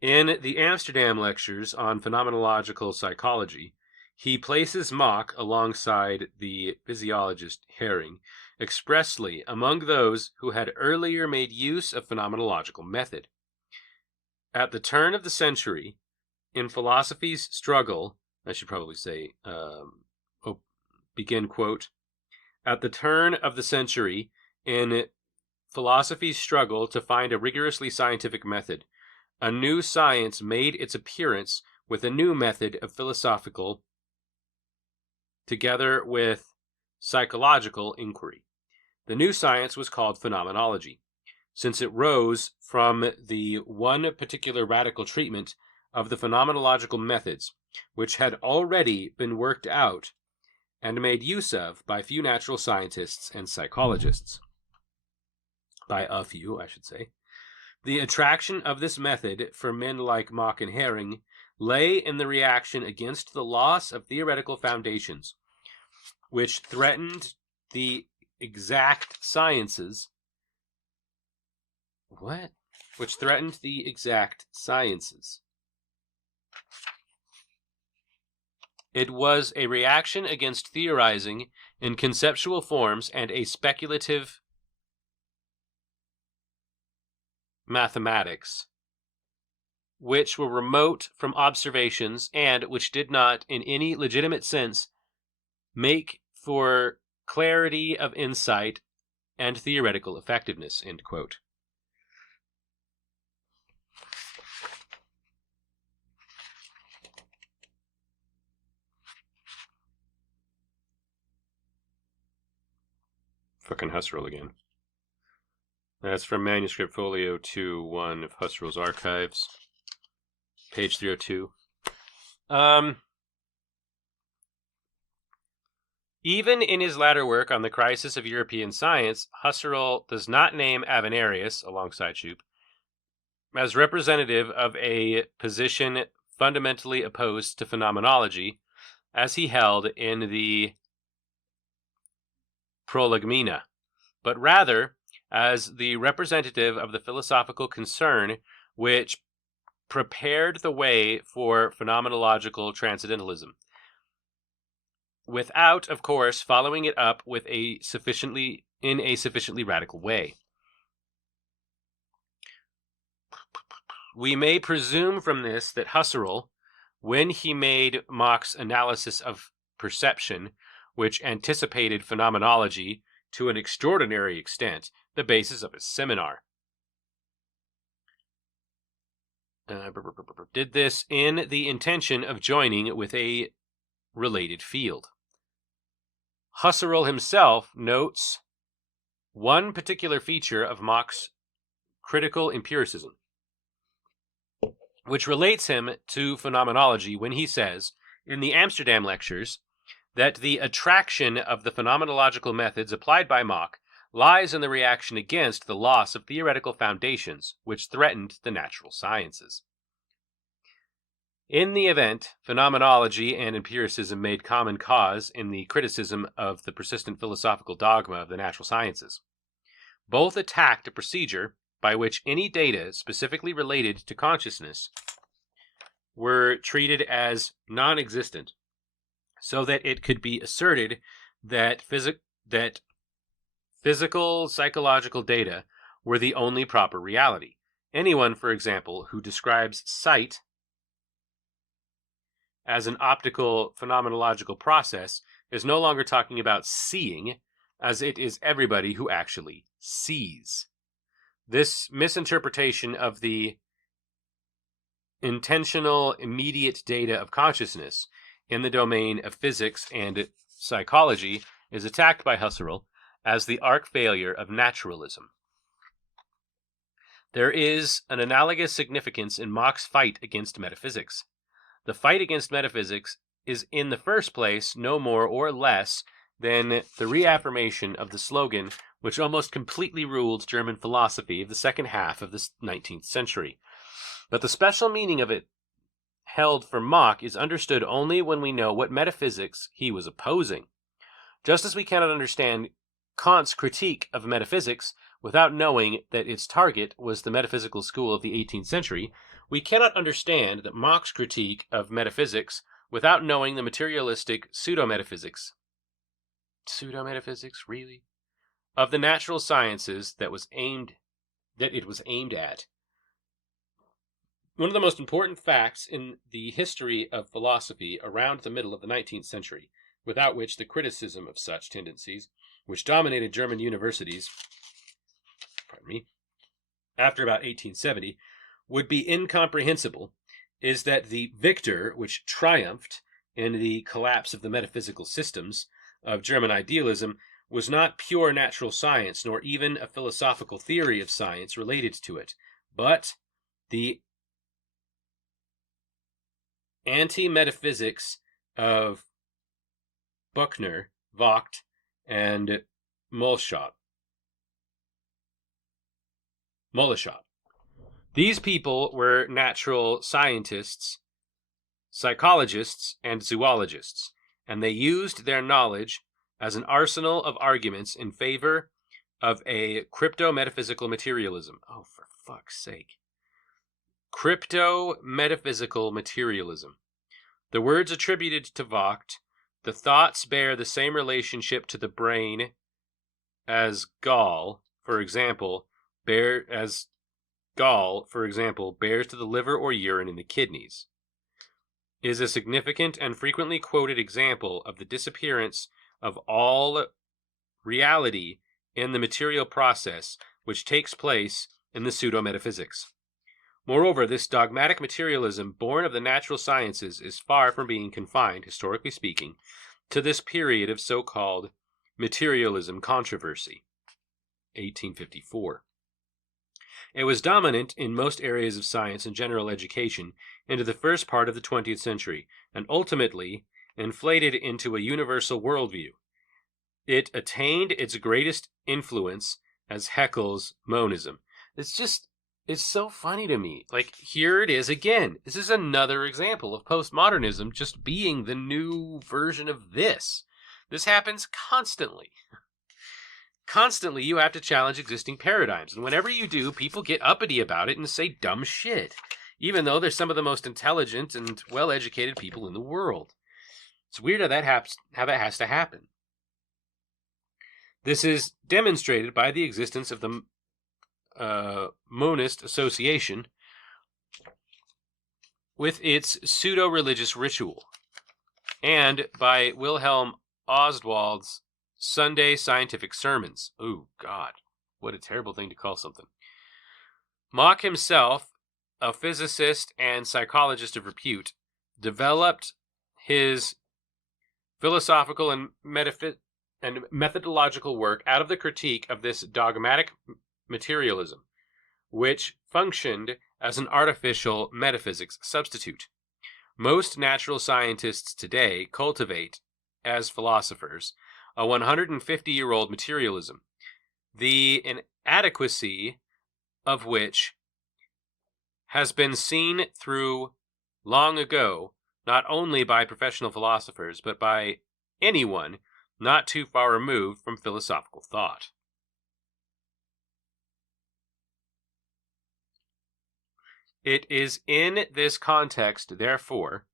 In the Amsterdam lectures on phenomenological psychology, he places Mach alongside the physiologist Hering expressly among those who had earlier made use of phenomenological method. At the turn of the century, in philosophy's struggle, I should probably say, begin quote, at the turn of the century, in philosophy's struggle to find a rigorously scientific method, a new science made its appearance with a new method of philosophical, together with psychological inquiry. The new science was called phenomenology, since it rose from the one particular radical treatment of the phenomenological methods, which had already been worked out and made use of by few natural scientists and psychologists. By a few, I should say. The attraction of this method for men like Mach and Hering lay in the reaction against the loss of theoretical foundations, which threatened the exact sciences. Which threatened the exact sciences. It was a reaction against theorizing in conceptual forms and a speculative mathematics, which were remote from observations and which did not, in any legitimate sense, make for clarity of insight and theoretical effectiveness, end quote. Fucking Husserl again. That's from Manuscript Folio 2-1 of Husserl's Archives, page 302. Even in his latter work on the crisis of European science, Husserl does not name Avenarius, alongside Shoup, as representative of a position fundamentally opposed to phenomenology, as he held in the Prolegomena, but rather as the representative of the philosophical concern which prepared the way for phenomenological transcendentalism, without, of course, following it up with in a sufficiently radical way. We may presume from this that Husserl, when he made Mach's analysis of perception, which anticipated phenomenology to an extraordinary extent, the basis of his seminar, did this in the intention of joining with a related field. Husserl himself notes one particular feature of Mach's critical empiricism, which relates him to phenomenology when he says, in the Amsterdam lectures, that the attraction of the phenomenological methods applied by Mach lies in the reaction against the loss of theoretical foundations which threatened the natural sciences. In the event, phenomenology and empiricism made common cause in the criticism of the persistent philosophical dogma of the natural sciences. Both attacked a procedure by which any data specifically related to consciousness were treated as non-existent so that it could be asserted that physical, psychological data were the only proper reality. Anyone, for example, who describes sight as an optical phenomenological process is no longer talking about seeing, as it is everybody who actually sees. This misinterpretation of the intentional, immediate data of consciousness in the domain of physics and psychology is attacked by Husserl as the arch failure of naturalism. There is an analogous significance in Mach's fight against metaphysics. The fight against metaphysics is in the first place no more or less than the reaffirmation of the slogan which almost completely ruled German philosophy of the second half of the 19th century. But the special meaning of it held for Mach is understood only when we know what metaphysics he was opposing. Just as we cannot understand Kant's critique of metaphysics without knowing that its target was the metaphysical school of the 18th century, we cannot understand that Mach's critique of metaphysics without knowing the materialistic pseudo-metaphysics, really? Of the natural sciences that it was aimed at. One of the most important facts in the history of philosophy around the middle of the 19th century, without which the criticism of such tendencies, which dominated German universities, after about 1870, would be incomprehensible, is that the victor which triumphed in the collapse of the metaphysical systems of German idealism was not pure natural science, nor even a philosophical theory of science related to it, but the anti-metaphysics of Buchner, Vogt, and Moleschott. These people were natural scientists, psychologists, and zoologists, and they used their knowledge as an arsenal of arguments in favor of a crypto-metaphysical materialism. Oh, for fuck's sake. Crypto-metaphysical materialism. The words attributed to Vogt, the thoughts bear the same relationship to the brain as gall, for example, bears to the liver or urine in the kidneys, is a significant and frequently quoted example of the disappearance of all reality in the material process which takes place in the pseudo-metaphysics. Moreover, this dogmatic materialism born of the natural sciences is far from being confined, historically speaking, to this period of so-called materialism controversy, 1854. It was dominant in most areas of science and general education into the first part of the 20th century, and ultimately inflated into a universal worldview. It attained its greatest influence as Haeckel's monism. It's so funny to me. Like, here it is again. This is another example of postmodernism just being the new version of this. This happens constantly. Constantly, you have to challenge existing paradigms. And whenever you do, people get uppity about it and say dumb shit, even though they're some of the most intelligent and well-educated people in the world. It's weird how that has to happen. This is demonstrated by the existence of the Monist Association with its pseudo-religious ritual, and by Wilhelm Ostwald's Sunday scientific sermons. Ooh, God, what a terrible thing to call something. Mach himself, a physicist and psychologist of repute, developed his philosophical and methodological work out of the critique of this dogmatic materialism, which functioned as an artificial metaphysics substitute. Most natural scientists today cultivate, as philosophers, a 150-year-old materialism, the inadequacy of which has been seen through long ago, not only by professional philosophers, but by anyone not too far removed from philosophical thought. It is in this context, therefore,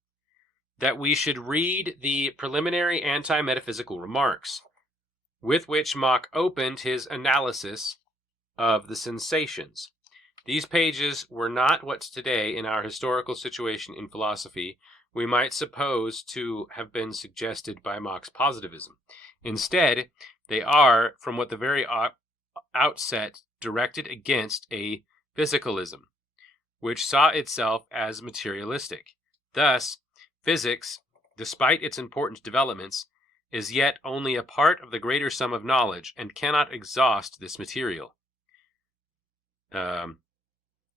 that we should read the preliminary anti-metaphysical remarks, with which Mach opened his analysis of the sensations. These pages were not what today, in our historical situation in philosophy, we might suppose to have been suggested by Mach's positivism. Instead, they are, from what the very outset, directed against a physicalism, which saw itself as materialistic. Thus, physics, despite its important developments, is yet only a part of the greater sum of knowledge and cannot exhaust this material.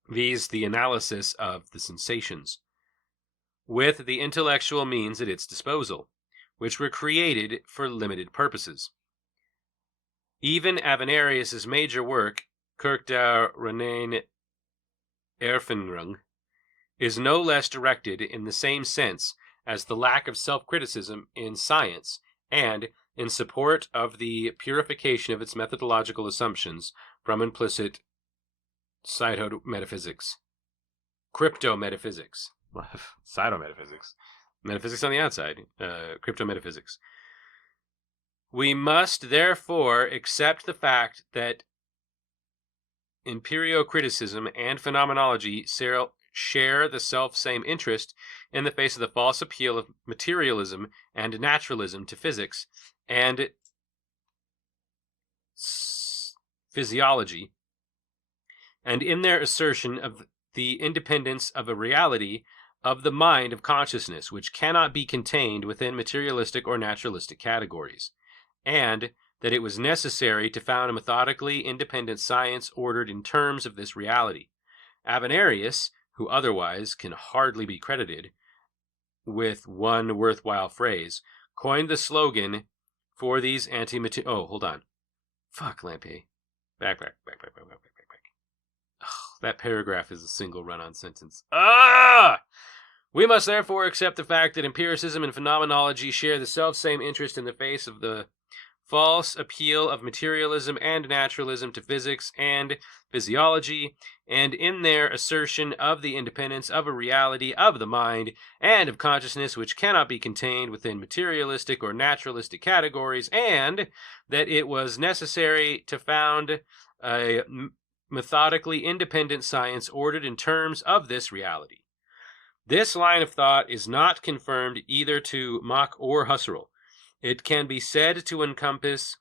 Viz. The analysis of the sensations, with the intellectual means at its disposal, which were created for limited purposes. Even Avenarius's major work, Kirk der reinen Erfahrung, is no less directed in the same sense as the lack of self-criticism in science and in support of the purification of its methodological assumptions from implicit pseudo-metaphysics, crypto-metaphysics, pseudo-metaphysics, metaphysics on the outside, crypto-metaphysics. We must therefore accept the fact that empirio-criticism and phenomenology share the self-same interest in the face of the false appeal of materialism and naturalism to physics and physiology, and in their assertion of the independence of a reality of the mind of consciousness, which cannot be contained within materialistic or naturalistic categories, and that it was necessary to found a methodically independent science ordered in terms of this reality. Avenarius, who otherwise can hardly be credited with one worthwhile phrase, coined the slogan for these anti-material... Oh, hold on. Fuck, Lampe. Back. Ugh, that paragraph is a single run-on sentence. We must therefore accept the fact that empiricism and phenomenology share the self-same interest in the face of the false appeal of materialism and naturalism to physics and physiology, and in their assertion of the independence of a reality of the mind and of consciousness which cannot be contained within materialistic or naturalistic categories, and that it was necessary to found a methodically independent science ordered in terms of this reality. This line of thought is not confirmed either to Mach or Husserl. It can be said to encompass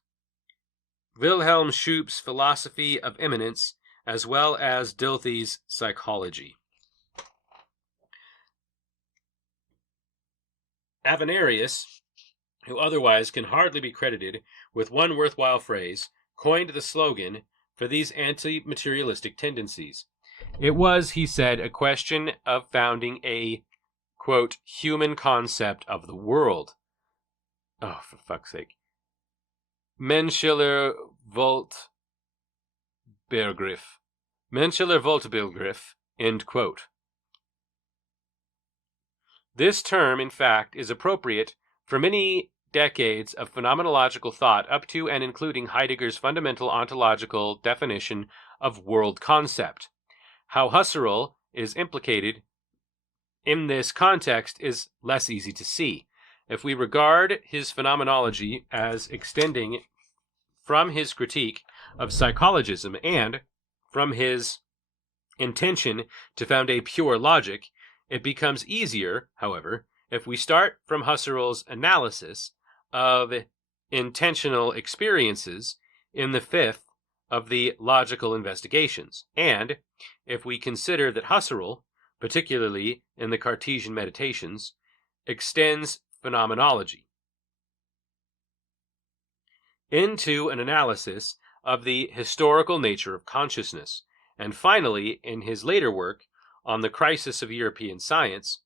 Wilhelm Schup's philosophy of immanence as well as Dilthey's psychology. Avenarius, who otherwise can hardly be credited with one worthwhile phrase, coined the slogan for these anti-materialistic tendencies. It was, he said, a question of founding a, quote, human concept of the world. Oh, for fuck's sake. Menschlicher Weltbegriff, end quote. This term, in fact, is appropriate for many decades of phenomenological thought up to and including Heidegger's fundamental ontological definition of world concept. How Husserl is implicated in this context is less easy to see. If we regard his phenomenology as extending from his critique of psychologism and from his intention to found a pure logic, it becomes easier, however, if we start from Husserl's analysis of intentional experiences in the fifth of the logical investigations, and if we consider that Husserl, particularly in the Cartesian Meditations, extends phenomenology into an analysis of the historical nature of consciousness, and finally, in his later work on the crisis of European science,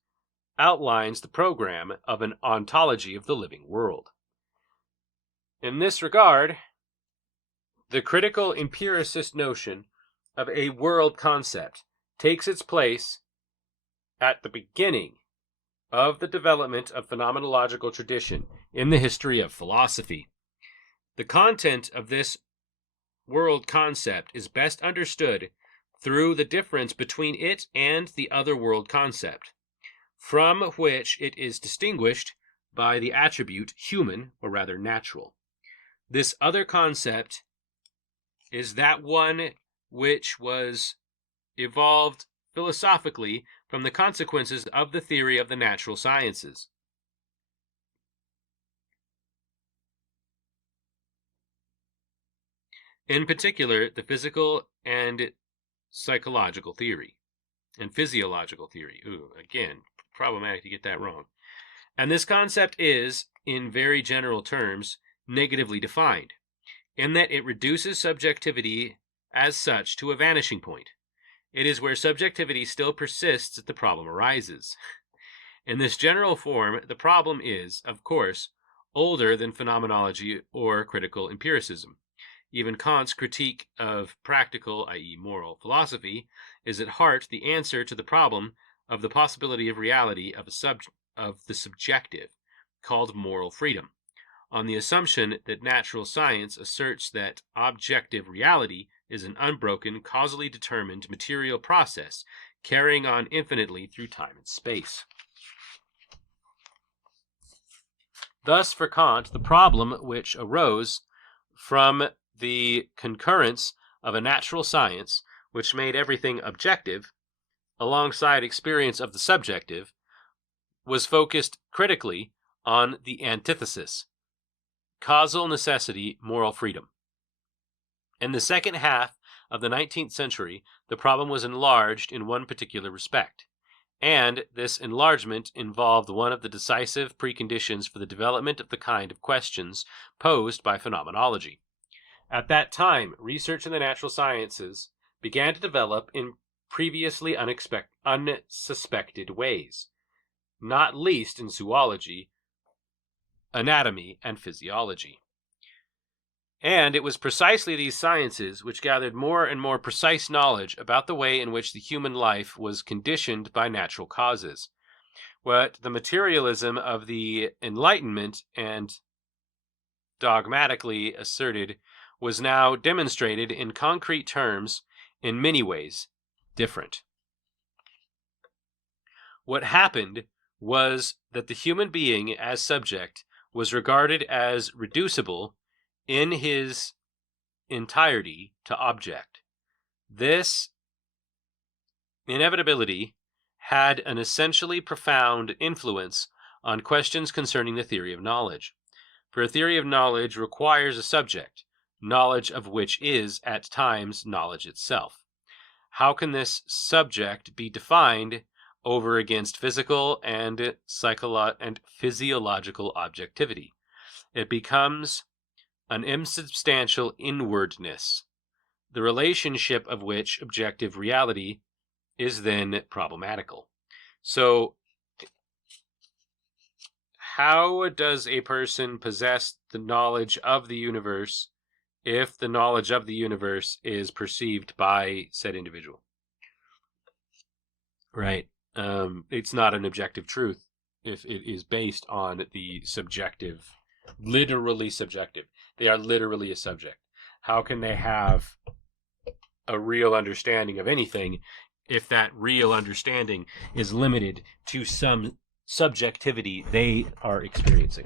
outlines the program of an ontology of the living world. In this regard, the critical empiricist notion of a world concept takes its place at the beginning of the development of phenomenological tradition in the history of philosophy. The content of this world concept is best understood through the difference between it and the other world concept. from which it is distinguished by the attribute human, or rather natural. This other concept is that one which was evolved philosophically from the consequences of the theory of the natural sciences. In particular, the physical and psychological theory and physiological theory. Ooh, again, problematic to get that wrong. And this concept is, in very general terms, negatively defined, in that it reduces subjectivity as such to a vanishing point. It is where subjectivity still persists that the problem arises. In this general form, the problem is, of course, older than phenomenology or critical empiricism. Even Kant's critique of practical, i.e., moral philosophy, is at heart the answer to the problem of the possibility of reality of the subjective, called moral freedom, on the assumption that natural science asserts that objective reality is an unbroken, causally determined material process carrying on infinitely through time and space. Thus, for Kant, the problem which arose from the concurrence of a natural science which made everything objective, alongside experience of the subjective, was focused critically on the antithesis, causal necessity, moral freedom. In the second half of the 19th century, the problem was enlarged in one particular respect, and this enlargement involved one of the decisive preconditions for the development of the kind of questions posed by phenomenology. At that time, research in the natural sciences began to develop in previously unsuspected ways, not least in zoology, anatomy, and physiology. And it was precisely these sciences which gathered more and more precise knowledge about the way in which the human life was conditioned by natural causes. What the materialism of the Enlightenment and dogmatically asserted was now demonstrated in concrete terms, in many ways different. What happened was that the human being as subject was regarded as reducible in his entirety to object. This inevitability had an essentially profound influence on questions concerning the theory of knowledge. For a theory of knowledge requires a subject, knowledge of which is, at times, knowledge itself. How can this subject be defined over against physical and physiological objectivity? It becomes an insubstantial inwardness, the relationship of which objective reality is then problematical. So, how does a person possess the knowledge of the universe if the knowledge of the universe is perceived by said individual? Right. It's not an objective truth if it is based on the subjective, literally subjective. They are literally a subject. How can they have a real understanding of anything if that real understanding is limited to some subjectivity they are experiencing?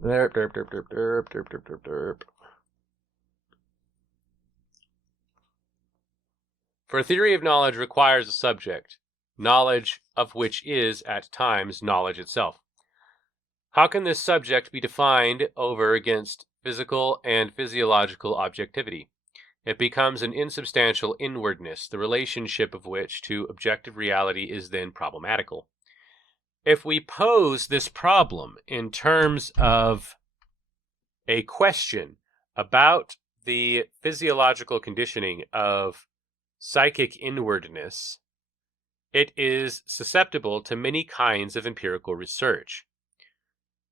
Derp, derp, derp, derp, derp, derp, derp, derp, derp. For a theory of knowledge requires a subject, knowledge of which is, at times, knowledge itself. How can this subject be defined over against physical and physiological objectivity? It becomes an insubstantial inwardness, the relationship of which to objective reality is then problematical. If we pose this problem in terms of a question about the physiological conditioning of psychic inwardness, it is susceptible to many kinds of empirical research.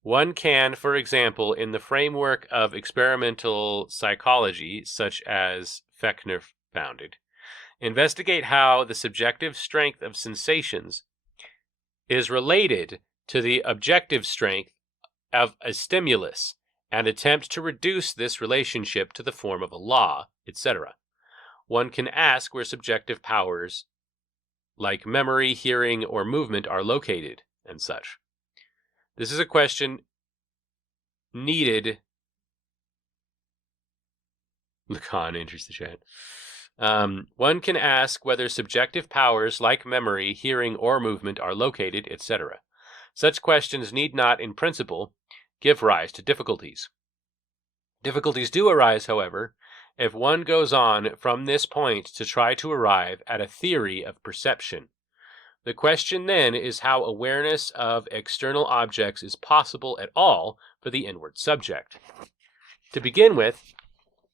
One can, for example, in the framework of experimental psychology, such as Fechner founded, investigate how the subjective strength of sensations is related to the objective strength of a stimulus and attempt to reduce this relationship to the form of a law, etc. One can ask where subjective powers like memory, hearing, or movement are located, and such. This is a question needed. Lacan enters the chat. One can ask whether subjective powers like memory, hearing, or movement are located, etc. Such questions need not, in principle, give rise to difficulties. Difficulties do arise, however, if one goes on from this point to try to arrive at a theory of perception. The question then is how awareness of external objects is possible at all for the inward subject. To begin with,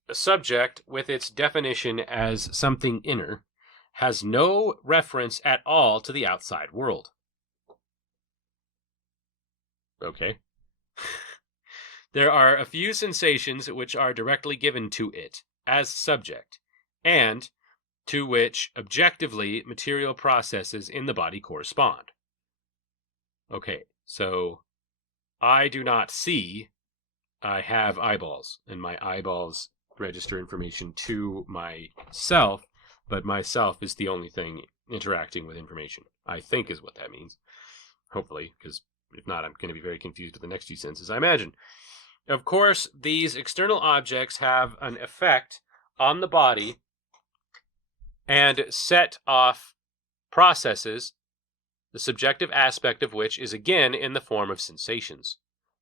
a subject, with its definition as something inner, has no reference at all to the outside world. Okay. There are a few sensations which are directly given to it as subject, and to which objectively material processes in the body correspond. Okay, so I do not see. I have eyeballs, and my eyeballs register information to myself, but myself is the only thing interacting with information, I think is what that means. Hopefully, because if not, I'm going to be very confused with the next few sentences, I imagine. Of course, these external objects have an effect on the body and set off processes, the subjective aspect of which is again in the form of sensations.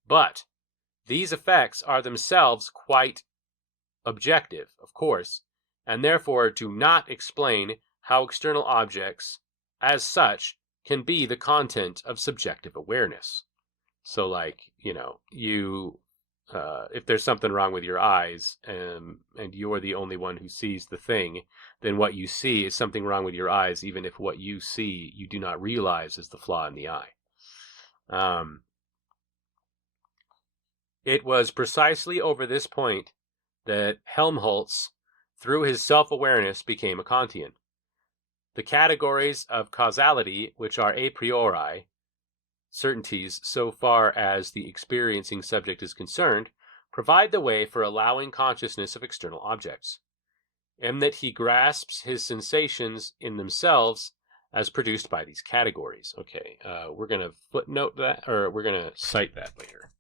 But these effects are themselves quite objective, of course, and therefore do not explain how external objects, as such, can be the content of subjective awareness. So, like, if there's something wrong with your eyes, and you're the only one who sees the thing, then what you see is something wrong with your eyes, even if what you see you do not realize is the flaw in the eye. It was precisely over this point that Helmholtz, through his self-awareness, became a Kantian. The categories of causality, which are a priori certainties so far as the experiencing subject is concerned, provide the way for allowing consciousness of external objects, and that he grasps his sensations in themselves as produced by these categories. Okay, we're going to footnote that, or we're going to cite that later,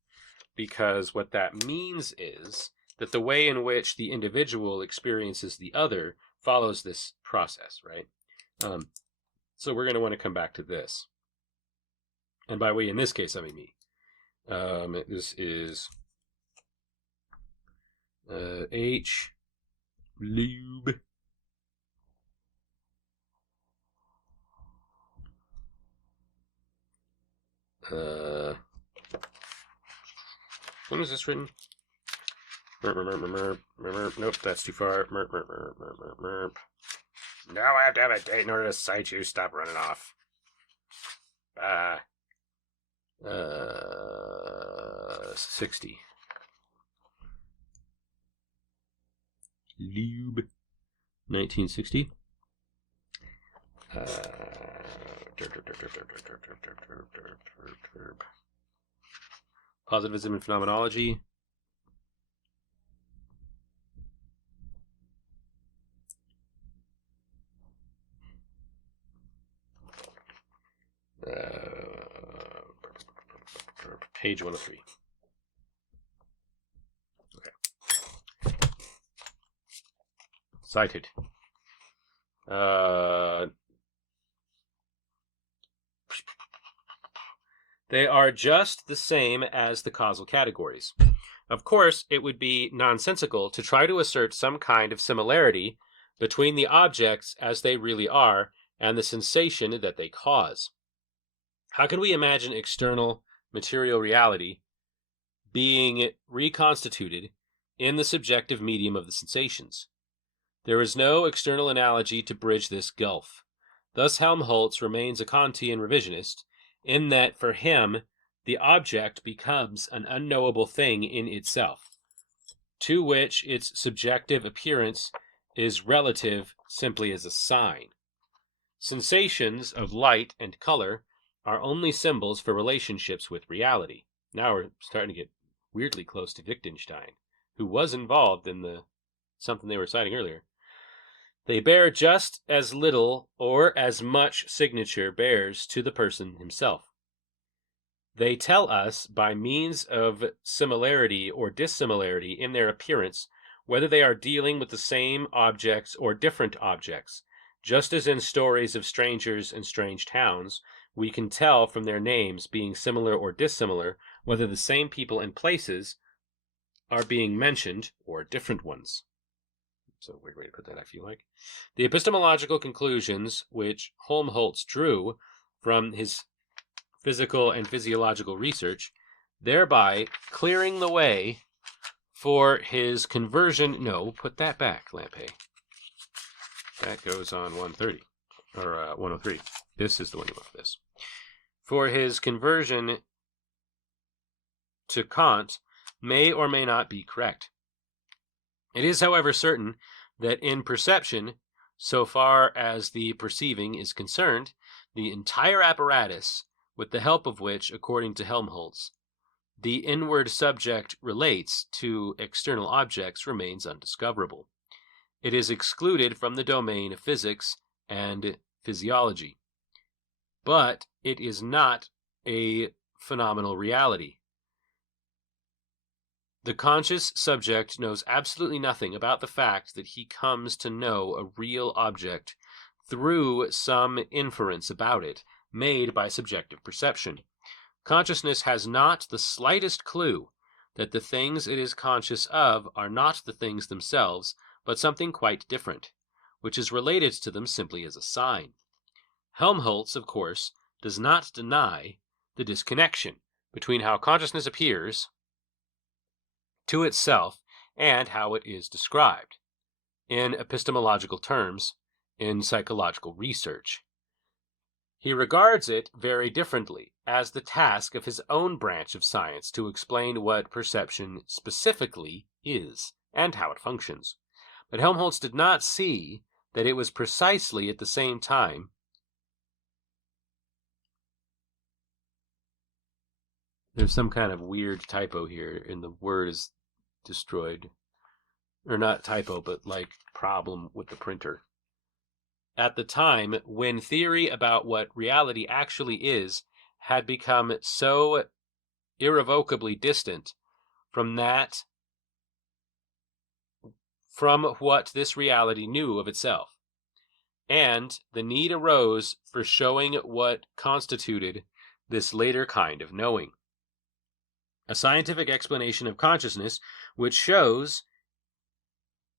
because what that means is that the way in which the individual experiences the other follows this process, right? So we're going to want to come back to this. And by we, in this case, I mean me. This is H. Lubbeh. When was this written? Nope, that's too far. Now I have to have a date in order to cite you. Stop running off. 60. Lubbeh, 1960. Positivism and phenomenology. Page 103. Okay. Cited. They are just the same as the causal categories. Of course, it would be nonsensical to try to assert some kind of similarity between the objects as they really are and the sensation that they cause. How can we imagine external material reality being reconstituted in the subjective medium of the sensations? There is no external analogy to bridge this gulf. Thus Helmholtz remains a Kantian revisionist, in that for him the object becomes an unknowable thing in itself, to which its subjective appearance is relative simply as a sign. Sensations of light and color are only symbols for relationships with reality. Now we're starting to get weirdly close to Wittgenstein, who was involved in something they were citing earlier. They bear just as little or as much signature bears to the person himself. They tell us by means of similarity or dissimilarity in their appearance whether they are dealing with the same objects or different objects. Just as in stories of strangers and strange towns, we can tell from their names being similar or dissimilar whether the same people and places are being mentioned or different ones. So, weird way to put that, I feel like. The epistemological conclusions which Helmholtz drew from his physical and physiological research, thereby clearing the way for his conversion. No, put that back, Lampe. That goes on 130, or 103. This is the one you want for this. For his conversion to Kant may or may not be correct. It is, however, certain that in perception, so far as the perceiving is concerned, the entire apparatus, with the help of which, according to Helmholtz, the inward subject relates to external objects, remains undiscoverable. It is excluded from the domain of physics and physiology. But it is not a phenomenal reality. The conscious subject knows absolutely nothing about the fact that he comes to know a real object through some inference about it made by subjective perception. Consciousness has not the slightest clue that the things it is conscious of are not the things themselves, but something quite different, which is related to them simply as a sign. Helmholtz, of course, does not deny the disconnection between how consciousness appears to itself and how it is described, in epistemological terms, in psychological research. He regards it very differently as the task of his own branch of science to explain what perception specifically is and how it functions. But Helmholtz did not see that it was precisely at the same time there's some kind of weird typo here, and the word is destroyed. Or not typo, but like problem with the printer. At the time when theory about what reality actually is had become so irrevocably distant from what this reality knew of itself, and the need arose for showing what constituted this later kind of knowing. A scientific explanation of consciousness which shows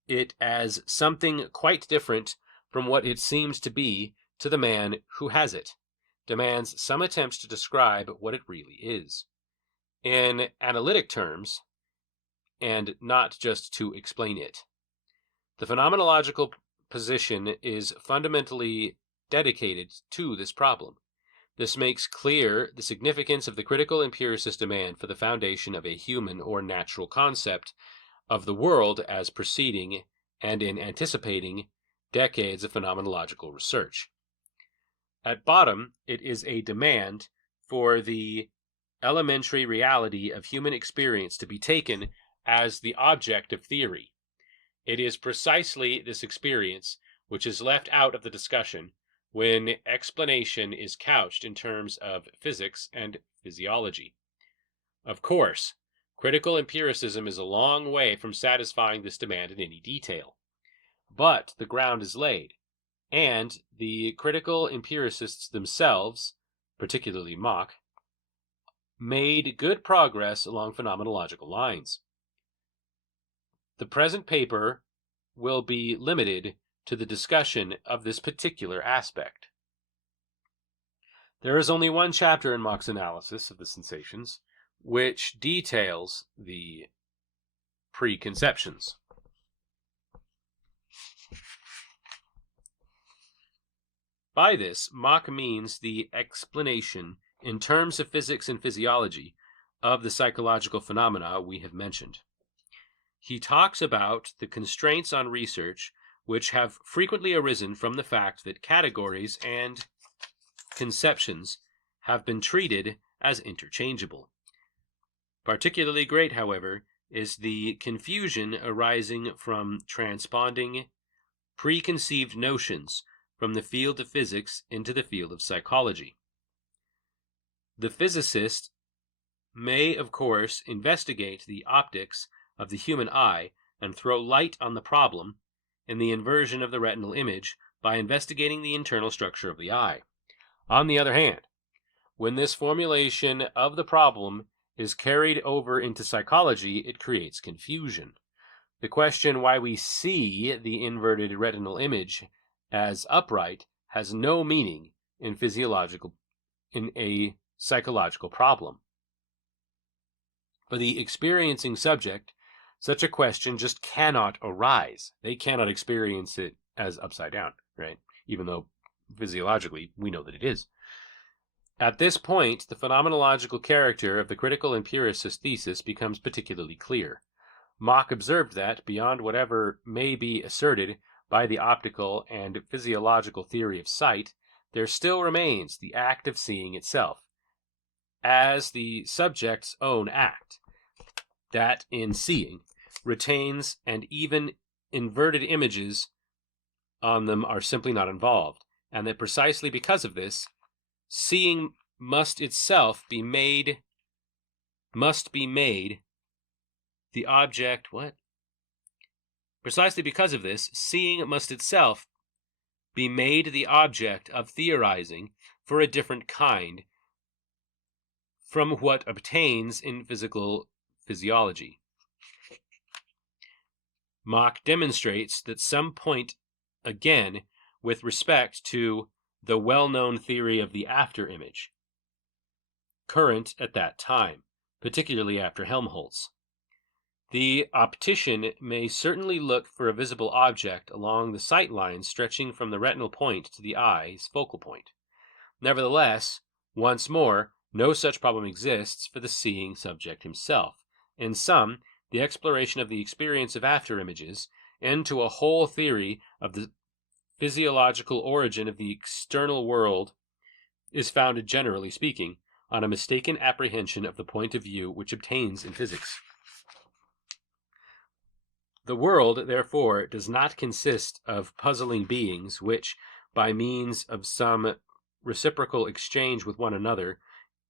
it as something quite different from what it seems to be to the man who has it, demands some attempt to describe what it really is, in analytic terms, and not just to explain it. The phenomenological position is fundamentally dedicated to this problem. This makes clear the significance of the critical empiricist demand for the foundation of a human or natural concept of the world as preceding and in anticipating decades of phenomenological research. At bottom, it is a demand for the elementary reality of human experience to be taken as the object of theory. It is precisely this experience which is left out of the discussion when explanation is couched in terms of physics and physiology. Of course, critical empiricism is a long way from satisfying this demand in any detail. But the ground is laid, and the critical empiricists themselves, particularly Mach, made good progress along phenomenological lines. The present paper will be limited to the discussion of this particular aspect. There is only one chapter in Mach's analysis of the sensations which details the preconceptions. By this, Mach means the explanation in terms of physics and physiology of the psychological phenomena we have mentioned. He talks about the constraints on research which have frequently arisen from the fact that categories and conceptions have been treated as interchangeable. Particularly great, however, is the confusion arising from transponding preconceived notions from the field of physics into the field of psychology. The physicist may, of course, investigate the optics of the human eye and throw light on the problem in the inversion of the retinal image by investigating the internal structure of the eye. On the other hand, when this formulation of the problem is carried over into psychology, it creates confusion. The question why we see the inverted retinal image as upright has no meaning in a psychological problem. For the experiencing subject, such a question just cannot arise. They cannot experience it as upside down, right? Even though physiologically we know that it is. At this point, the phenomenological character of the critical empiricist thesis becomes particularly clear. Mach observed that, beyond whatever may be asserted by the optical and physiological theory of sight, there still remains the act of seeing itself, as the subject's own act, that, in seeing, retains and even inverted images on them are simply not involved, and that precisely because of this, seeing must be made the object, Precisely because of this, seeing must itself be made the object of theorizing for a different kind from what obtains in physiology. Mach demonstrates that some point again with respect to the well-known theory of the after-image, current at that time, particularly after Helmholtz. The optician may certainly look for a visible object along the sight line stretching from the retinal point to the eye's focal point. Nevertheless, once more, no such problem exists for the seeing subject himself. In sum, the exploration of the experience of after-images into a whole theory of the physiological origin of the external world is founded, generally speaking, on a mistaken apprehension of the point of view which obtains in physics. The world, therefore, does not consist of puzzling beings which, by means of some reciprocal exchange with one another,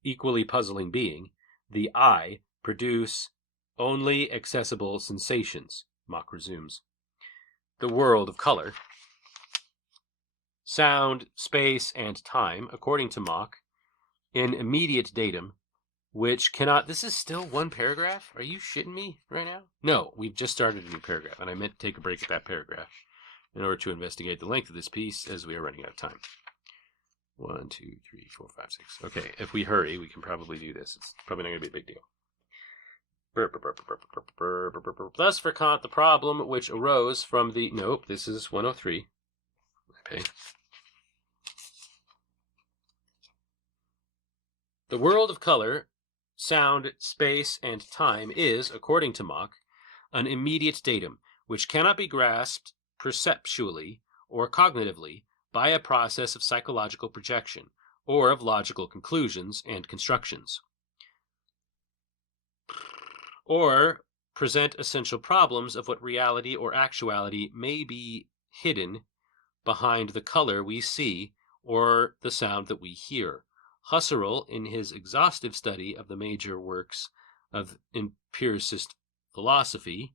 equally puzzling being, the eye, produce only accessible sensations. Mach resumes. The world of color, sound, space, and time, according to Mach, in immediate datum, which cannot... This is still one paragraph? Are you shitting me right now? No, we've just started a new paragraph, and I meant to take a break at that paragraph in order to investigate the length of this piece, as we are running out of time. 1, 2, 3, 4, 5, 6. Okay, if we hurry, we can probably do this. It's probably not going to be a big deal. Thus, for Kant, the problem which arose from the... Nope, this is 103. Okay. The world of color, sound, space, and time is, according to Mach, an immediate datum, which cannot be grasped perceptually or cognitively by a process of psychological projection, or of logical conclusions and constructions, or present essential problems of what reality or actuality may be hidden behind the color we see or the sound that we hear. Husserl, in his exhaustive study of the major works of empiricist philosophy,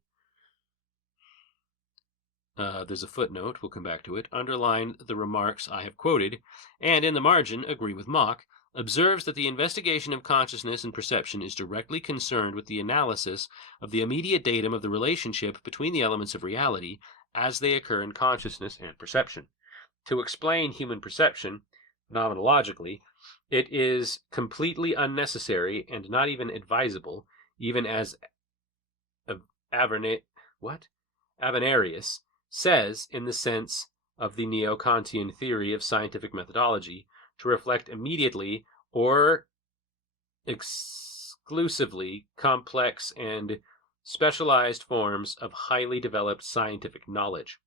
there's a footnote, we'll come back to it, underlined the remarks I have quoted, and in the margin agree with Mach, observes that the investigation of consciousness and perception is directly concerned with the analysis of the immediate datum of the relationship between the elements of reality as they occur in consciousness and perception. To explain human perception, phenomenologically, it is completely unnecessary and not even advisable, even as Avenarius says in the sense of the Neo-Kantian theory of scientific methodology, to reflect immediately or exclusively complex and specialized forms of highly developed scientific knowledge.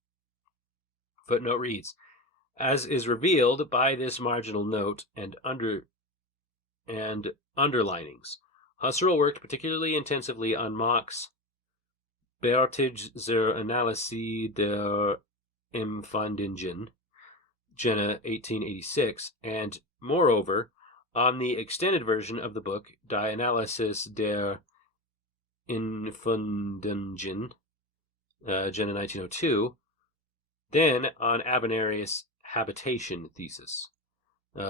Footnote reads, as is revealed by this marginal note and underlinings, Husserl worked particularly intensively on Mach's Bertig zur Analyse der Empfindungen, Jena 1886, and, moreover, on the extended version of the book Die Analysis der Empfindungen, Jena 1902, then on Avenarius' habitation thesis,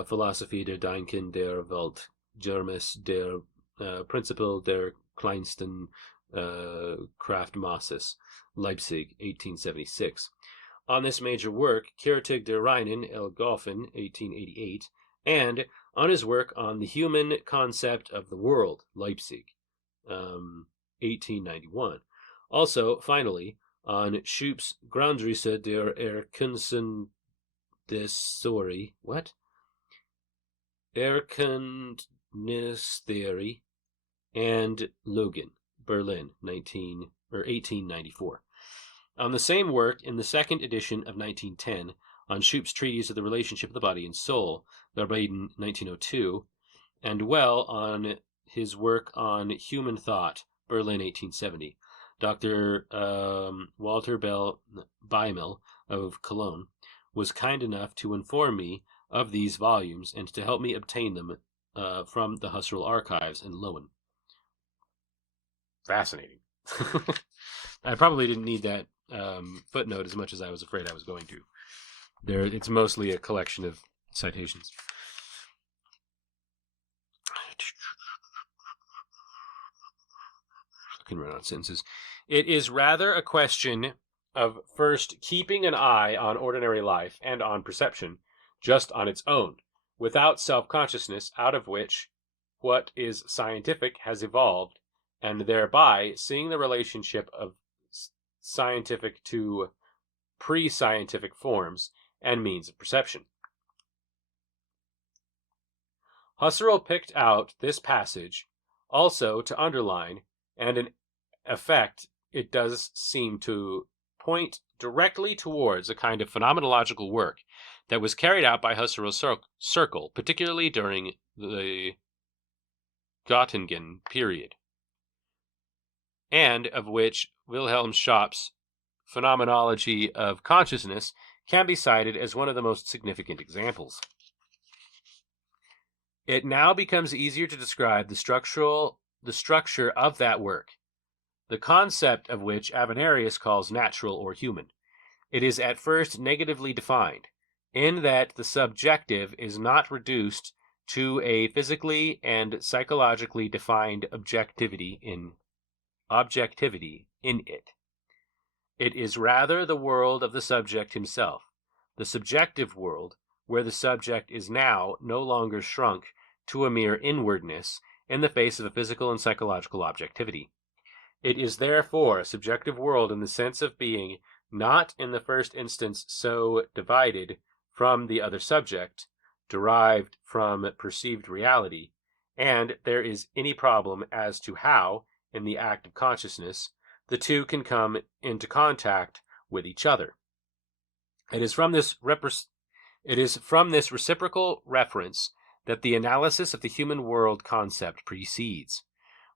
Philosophie der Denken der Welt, Germes der Prinzipal der kleinsten Kraftmasses, Leipzig, 1876. On this major work, Kritik der reinen Elgoffen, 1888, and on his work on the human concept of the world, Leipzig, 1891. Also, finally, on Schup's Grundrisse der Erkenntnistheorie, Erkenntnistheorie, and Logan, Berlin, 1894. On the same work, in the second edition of 1910, on Schup's treatise of the relationship of the body and soul, Verbatim, 1902, and well on his work on human thought, Berlin, 1870. Dr. Walter Beimel of Cologne was kind enough to inform me of these volumes and to help me obtain them from the Husserl archives in Lowen. Fascinating. I probably didn't need that footnote as much as I was afraid I was going to. It's mostly a collection of citations. I can run on sentences. It is rather a question of first keeping an eye on ordinary life and on perception, just on its own, without self-consciousness, out of which what is scientific has evolved, and thereby seeing the relationship of scientific to pre-scientific forms and means of perception. Husserl picked out this passage also to underline, and in effect it does seem to point directly towards a kind of phenomenological work that was carried out by Husserl's circle, particularly during the Göttingen period, and of which Wilhelm Schopf's phenomenology of consciousness can be cited as one of the most significant examples. It now becomes easier to describe the structure of that work, the concept of which Avenarius calls natural or human. It is at first negatively defined, in that the subjective is not reduced to a physically and psychologically defined objectivity in it. It is rather the world of the subject himself, the subjective world, where the subject is now no longer shrunk to a mere inwardness in the face of a physical and psychological objectivity. It is therefore a subjective world in the sense of being not in the first instance so divided from the other subject, derived from perceived reality, and there is any problem as to how, in the act of consciousness, the two can come into contact with each other. It is from this reciprocal reference that the analysis of the human world concept proceeds,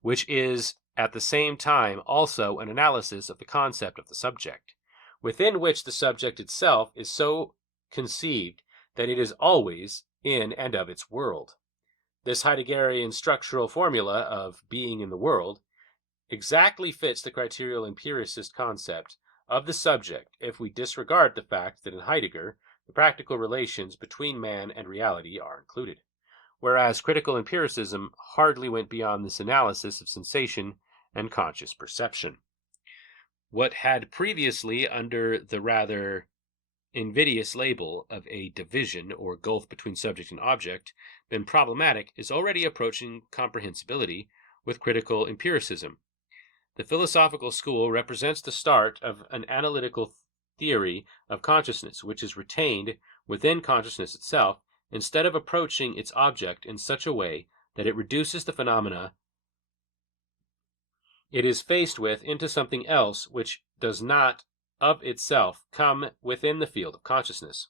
which is at the same time also an analysis of the concept of the subject, within which the subject itself is so conceived that it is always in and of its world. This Heideggerian structural formula of being in the world exactly fits the criterial empiricist concept of the subject if we disregard the fact that in Heidegger the practical relations between man and reality are included, whereas critical empiricism hardly went beyond this analysis of sensation and conscious perception. What had previously, under the rather invidious label of a division or gulf between subject and object, been problematic is already approaching comprehensibility with critical empiricism. The philosophical school represents the start of an analytical theory of consciousness, which is retained within consciousness itself, instead of approaching its object in such a way that it reduces the phenomena it is faced with into something else which does not of itself come within the field of consciousness.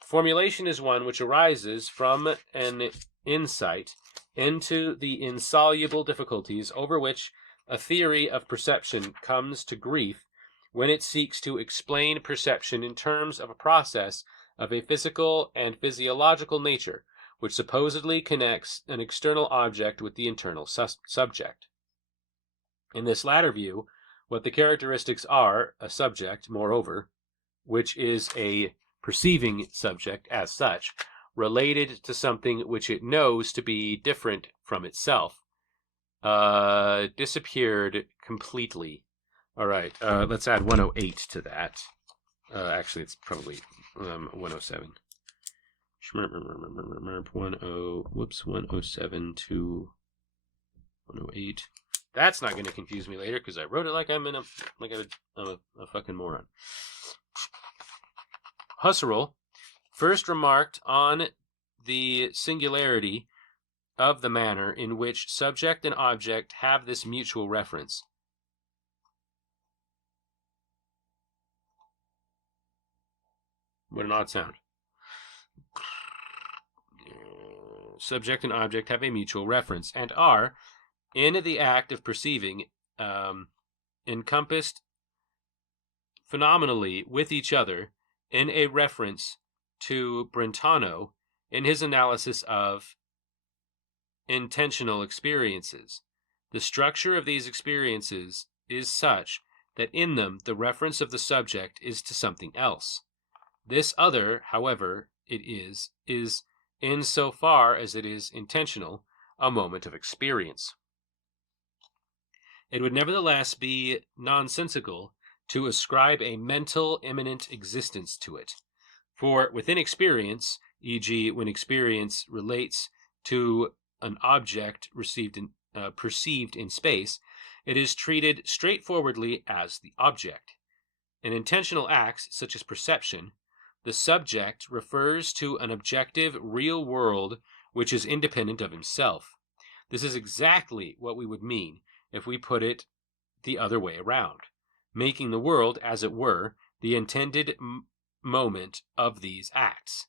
The formulation is one which arises from an insight into the insoluble difficulties over which a theory of perception comes to grief when it seeks to explain perception in terms of a process of a physical and physiological nature, which supposedly connects an external object with the internal subject. In this latter view, what the characteristics are, a subject, moreover, which is a perceiving subject as such, related to something which it knows to be different from itself, disappeared completely. All right, let's add 108 to that. Actually, it's probably 107. 107 to 108. That's not going to confuse me later because I wrote it like I'm a fucking moron. Husserl first remarked on the singularity of the manner in which subject and object have this mutual reference. What an odd sound. Subject and object have a mutual reference and are, in the act of perceiving, encompassed phenomenally with each other in a reference to Brentano in his analysis of intentional experiences. The structure of these experiences is such that in them the reference of the subject is to something else. This other, however, it is in so far as it is intentional, a moment of experience. It would nevertheless be nonsensical to ascribe a mental immanent existence to it. For within experience, e.g., when experience relates to an object perceived in space, it is treated straightforwardly as the object. In intentional acts, such as perception, the subject refers to an objective real world which is independent of himself. This is exactly what we would mean if we put it the other way around, making the world, as it were, the intended moment of these acts,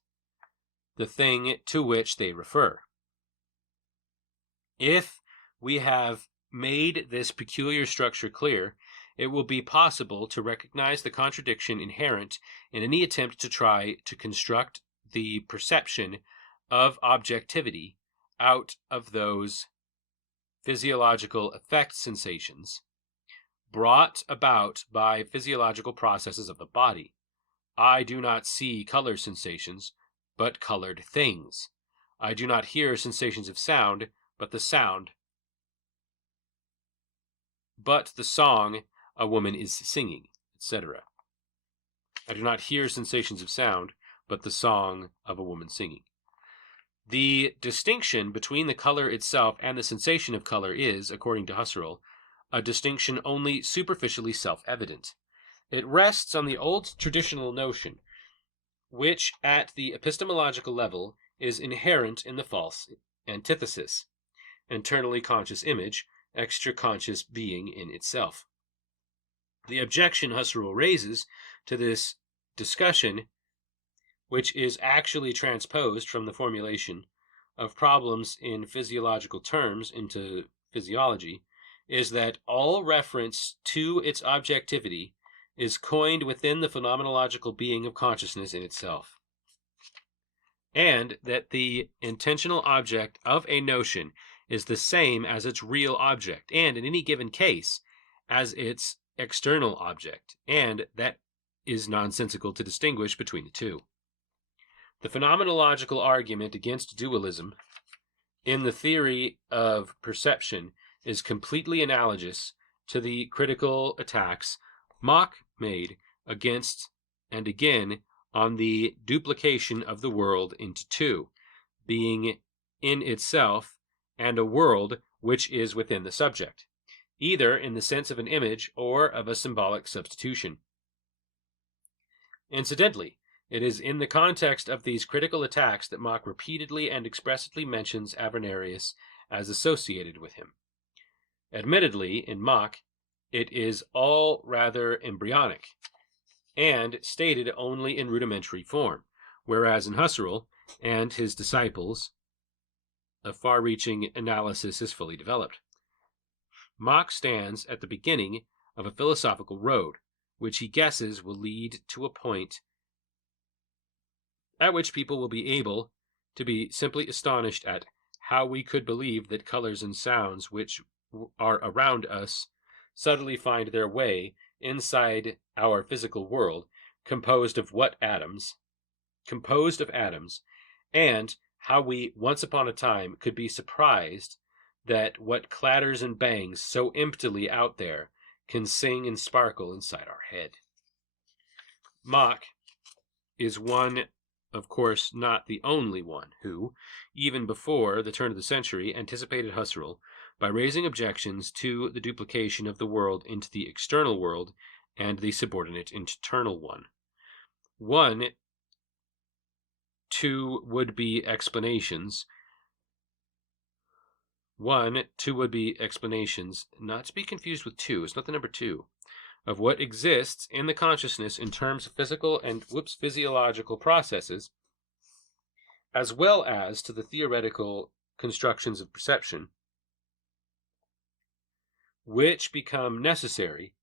the thing to which they refer. If we have made this peculiar structure clear, it will be possible to recognize the contradiction inherent in any attempt to try to construct the perception of objectivity out of those physiological effect sensations brought about by physiological processes of the body. I do not see color sensations, but colored things. I do not hear sensations of sound, but the song a woman is singing, etc. I do not hear sensations of sound, but the song of a woman singing. The distinction between the color itself and the sensation of color is, according to Husserl, a distinction only superficially self-evident. It rests on the old traditional notion, which at the epistemological level is inherent in the false antithesis, internally conscious image, extra-conscious being in itself. The objection Husserl raises to this discussion, which is actually transposed from the formulation of problems in physiological terms into physiology, is that all reference to its objectivity is coined within the phenomenological being of consciousness in itself, and that the intentional object of a notion is the same as its real object, and in any given case, as its external object, and that is nonsensical to distinguish between the two. The phenomenological argument against dualism in the theory of perception is completely analogous to the critical attacks Mach made against and again on the duplication of the world into two, being in itself and a world which is within the subject, either in the sense of an image or of a symbolic substitution. Incidentally, it is in the context of these critical attacks that Mach repeatedly and expressly mentions Avernius as associated with him. Admittedly, in Mach, it is all rather embryonic and stated only in rudimentary form, whereas in Husserl and his disciples, of far-reaching analysis is fully developed. Mach stands at the beginning of a philosophical road, which he guesses will lead to a point at which people will be able to be simply astonished at how we could believe that colors and sounds which are around us subtly find their way inside our physical world, composed of atoms, and how we once upon a time could be surprised that what clatters and bangs so emptily out there can sing and sparkle inside our head. Mach is one, of course, not the only one who, even before the turn of the century, anticipated Husserl by raising objections to the duplication of the world into the external world and the subordinate internal one. Two would-be explanations, not to be confused with two, it's not the number two, of what exists in the consciousness in terms of physical and physiological processes, as well as to the theoretical constructions of perception, which become necessary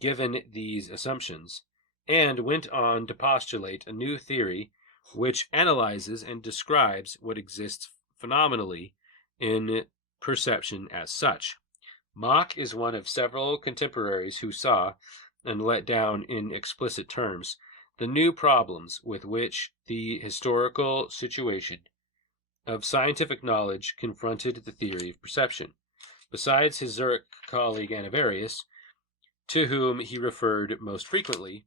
given these assumptions, and went on to postulate a new theory which analyzes and describes what exists phenomenally in perception as such. Mach is one of several contemporaries who saw, and let down in explicit terms, the new problems with which the historical situation of scientific knowledge confronted the theory of perception. Besides his Zurich colleague Anavarius, to whom he referred most frequently,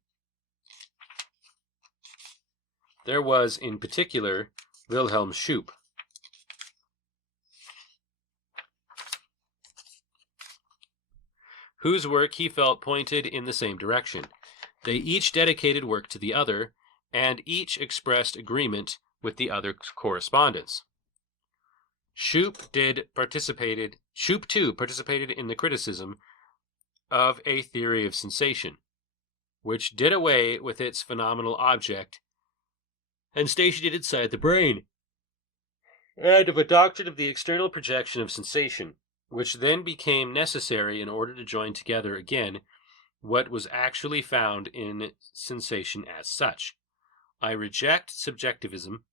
there was in particular Wilhelm Schoup, whose work he felt pointed in the same direction. They each dedicated work to the other, and each expressed agreement with the other's correspondence. Schoup too participated in the criticism of a theory of sensation, which did away with its phenomenal object and stationed it inside the brain, and of a doctrine of the external projection of sensation, which then became necessary in order to join together again what was actually found in sensation as such. I reject subjectivism.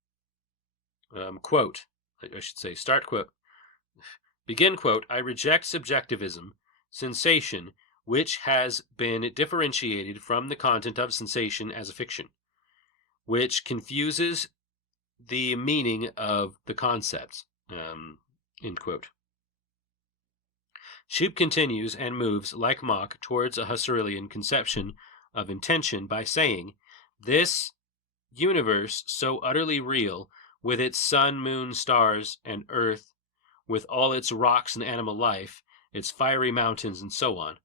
Begin quote, I reject subjectivism, sensation, which has been differentiated from the content of sensation as a fiction, which confuses the meaning of the concepts. End quote. Schoup continues and moves, like Mach, towards a Husserlian conception of intention by saying, this universe so utterly real, with its sun, moon, stars, and earth, with all its rocks and animal life, its fiery mountains, and so on,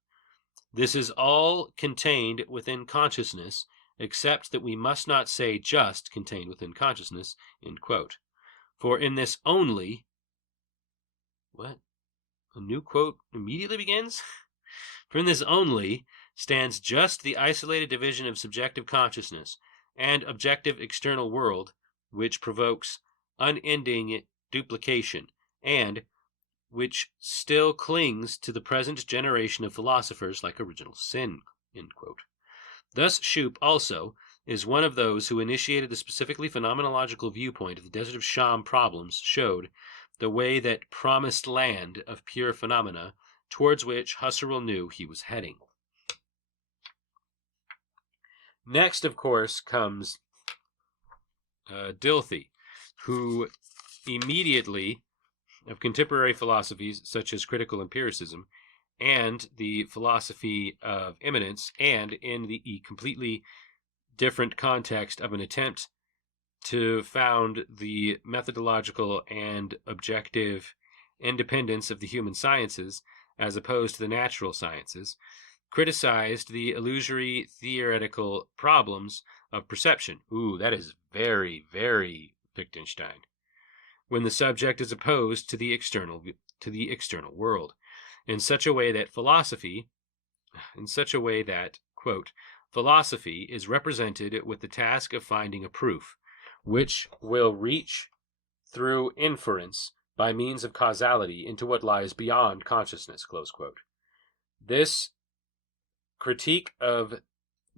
this is all contained within consciousness, except that we must not say just contained within consciousness, end quote. For in this only... What? A new quote immediately begins? For in this only stands just the isolated division of subjective consciousness and objective external world, which provokes unending duplication, and which still clings to the present generation of philosophers like original sin, end quote. Thus Schoup also is one of those who initiated the specifically phenomenological viewpoint of the Desert of Sham problems, showed the way that promised land of pure phenomena towards which Husserl knew he was heading. Next, of course, comes Dilthey, who immediately, of contemporary philosophies such as critical empiricism and the philosophy of immanence, and in the completely different context of an attempt to found the methodological and objective independence of the human sciences as opposed to the natural sciences, criticized the illusory theoretical problems of perception. Ooh, that is very, very Wittgenstein. When the subject is opposed to the external world, in such a way that quote, philosophy is represented with the task of finding a proof, which will reach through inference by means of causality into what lies beyond consciousness, close quote. This critique of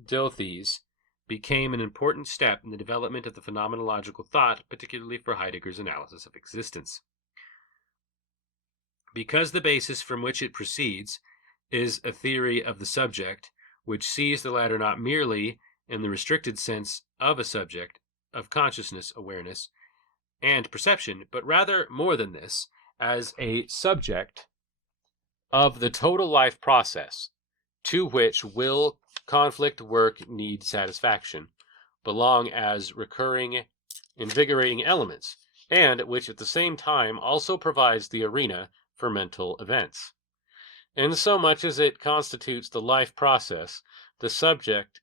Dilthey's became an important step in the development of the phenomenological thought, particularly for Heidegger's analysis of existence. Because the basis from which it proceeds is a theory of the subject, which sees the latter not merely in the restricted sense of a subject of consciousness, awareness, and perception, but rather more than this, as a subject of the total life process, to which will, conflict, work, need, satisfaction belong as recurring, invigorating elements, and which at the same time also provides the arena for mental events. Insomuch as it constitutes the life process, the subject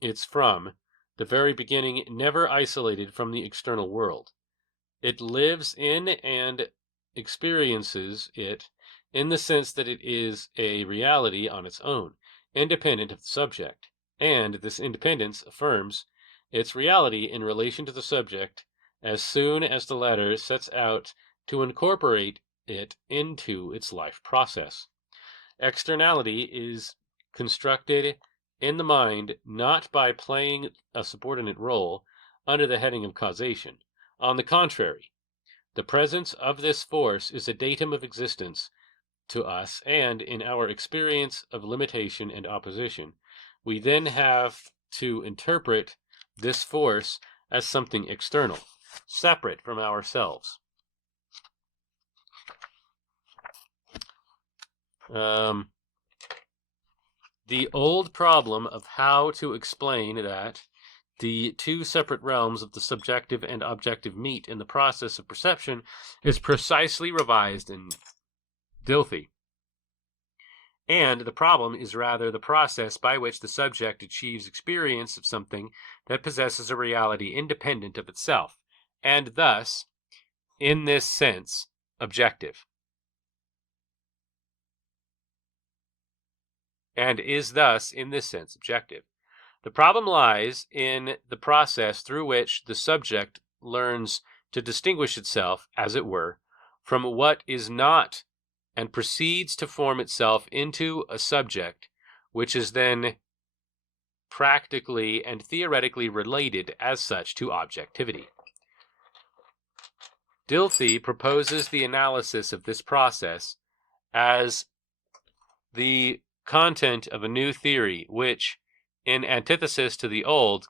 it's from, the very beginning, never isolated from the external world. It lives in and experiences it in the sense that it is a reality on its own, independent of the subject, and this independence affirms its reality in relation to the subject as soon as the latter sets out to incorporate it into its life process. Externality is constructed in the mind not by playing a subordinate role under the heading of causation. On the contrary, the presence of this force is a datum of existence to us, and in our experience of limitation and opposition, we then have to interpret this force as something external, separate from ourselves. The old problem of how to explain that the two separate realms of the subjective and objective meet in the process of perception is precisely revised in Dilthey. And the problem is rather the process by which the subject achieves experience of something that possesses a reality independent of itself, and thus, in this sense, objective. And is thus, in this sense, objective. The problem lies in the process through which the subject learns to distinguish itself, as it were, from what is not, and proceeds to form itself into a subject, which is then practically and theoretically related as such to objectivity. Dilthey proposes the analysis of this process as the content of a new theory, which, in antithesis to the old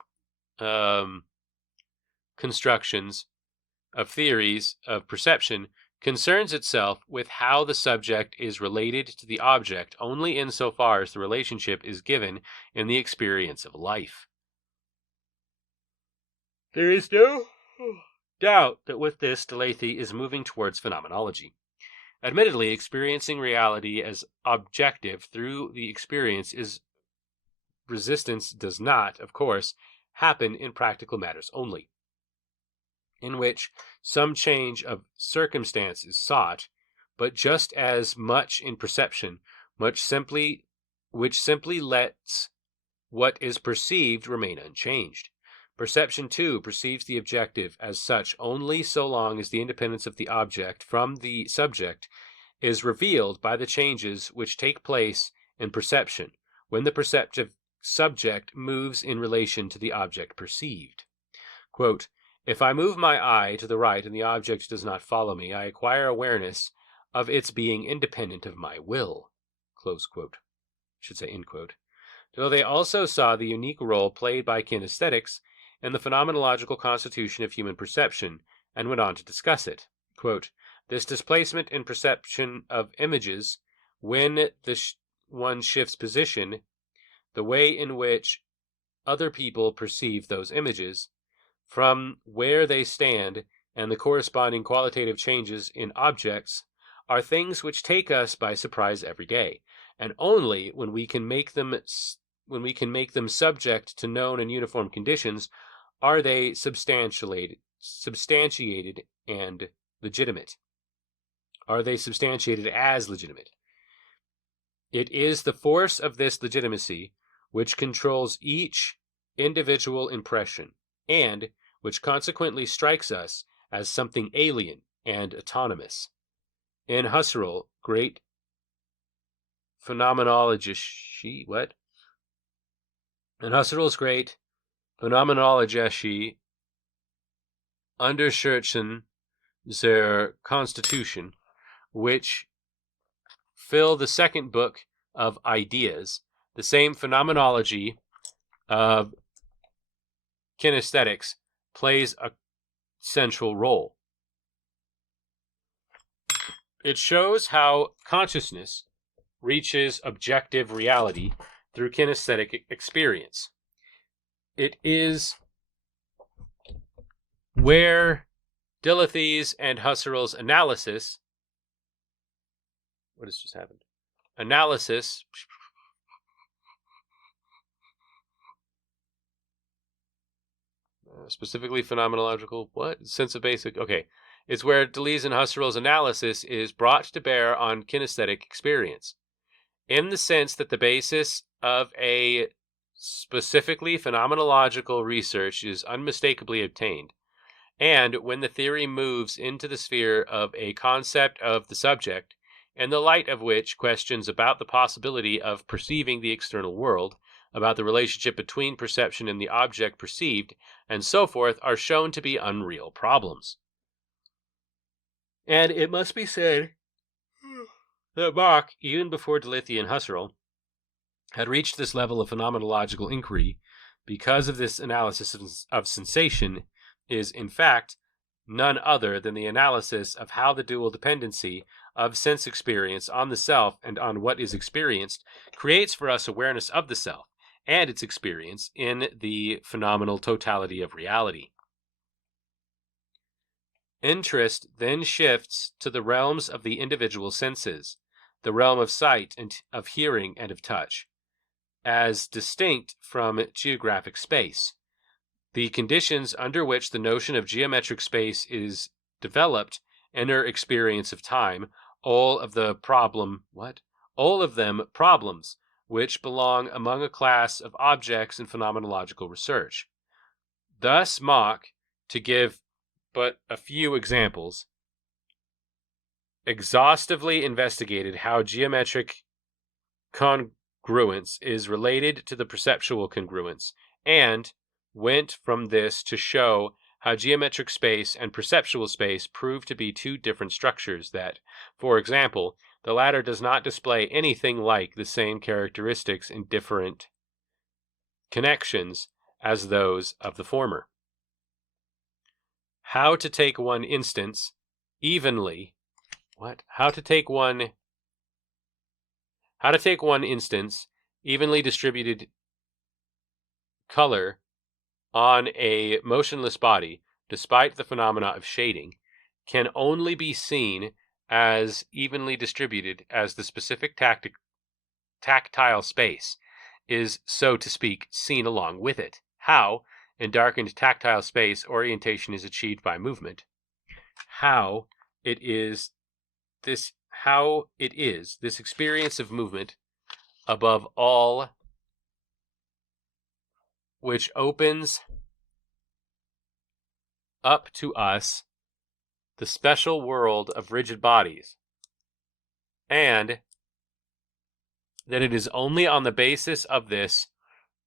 constructions of theories of perception, concerns itself with how the subject is related to the object only insofar as the relationship is given in the experience of life. There is no doubt that with this, Dilthey is moving towards phenomenology. Admittedly, experiencing reality as objective through the experience is resistance does not, of course, happen in practical matters only, in which some change of circumstance is sought, but just as much in perception, which simply lets what is perceived remain unchanged. Perception, too, perceives the objective as such only so long as the independence of the object from the subject is revealed by the changes which take place in perception when the perceptive subject moves in relation to the object perceived. Quote, if I move my eye to the right and the object does not follow me, I acquire awareness of its being independent of my will. Close quote. Should say end quote. Though they also saw the unique role played by kinesthetics in the phenomenological constitution of human perception, and went on to discuss it. Quote, this displacement in perception of images, when one shifts position, the way in which other people perceive those images, from where they stand, and the corresponding qualitative changes in objects, are things which take us by surprise every day, and only when we can make them subject to known and uniform conditions are they substantiated and legitimate. Are they substantiated as legitimate? It is the force of this legitimacy which controls each individual impression, and which consequently strikes us as something alien and autonomous. In Husserl, great phenomenology, In Husserl's great phenomenologische Untersuchungen zur Constitution, which fill the second book of Ideas, the same phenomenology of kinesthetics plays a central role. It shows how consciousness reaches objective reality through kinesthetic experience. It is where Dilithey's and Husserl's analysis, what has just happened? Analysis specifically phenomenological, sense of basic, it's where Deleuze and Husserl's analysis is brought to bear on kinesthetic experience, in the sense that the basis of a specifically phenomenological research is unmistakably obtained, and when the theory moves into the sphere of a concept of the subject, in the light of which questions about the possibility of perceiving the external world, about the relationship between perception and the object perceived, and so forth, are shown to be unreal problems. And it must be said that Mach, even before Deleuze and Husserl, had reached this level of phenomenological inquiry because of this analysis of sensation is, in fact, none other than the analysis of how the dual dependency of sense experience on the self and on what is experienced creates for us awareness of the self and its experience in the phenomenal totality of reality. Interest then shifts to the realms of the individual senses, the realm of sight and of hearing and of touch, as distinct from geographic space. The conditions under which the notion of geometric space is developed enter experience of time, all of them problems which belong among a class of objects in phenomenological research. Thus Mach, to give but a few examples, exhaustively investigated how geometric congruence is related to the perceptual congruence, and went from this to show how geometric space and perceptual space prove to be two different structures that, for example, the latter does not display anything like the same characteristics in different connections as those of the former. How to take one instance evenly distributed color on a motionless body, despite the phenomena of shading, can only be seen as evenly distributed as the specific tactile space is, so to speak, seen along with it. How, in darkened tactile space, orientation is achieved by movement. How it is this experience of movement, above all, which opens up to us the special world of rigid bodies, and that it is only on the basis of this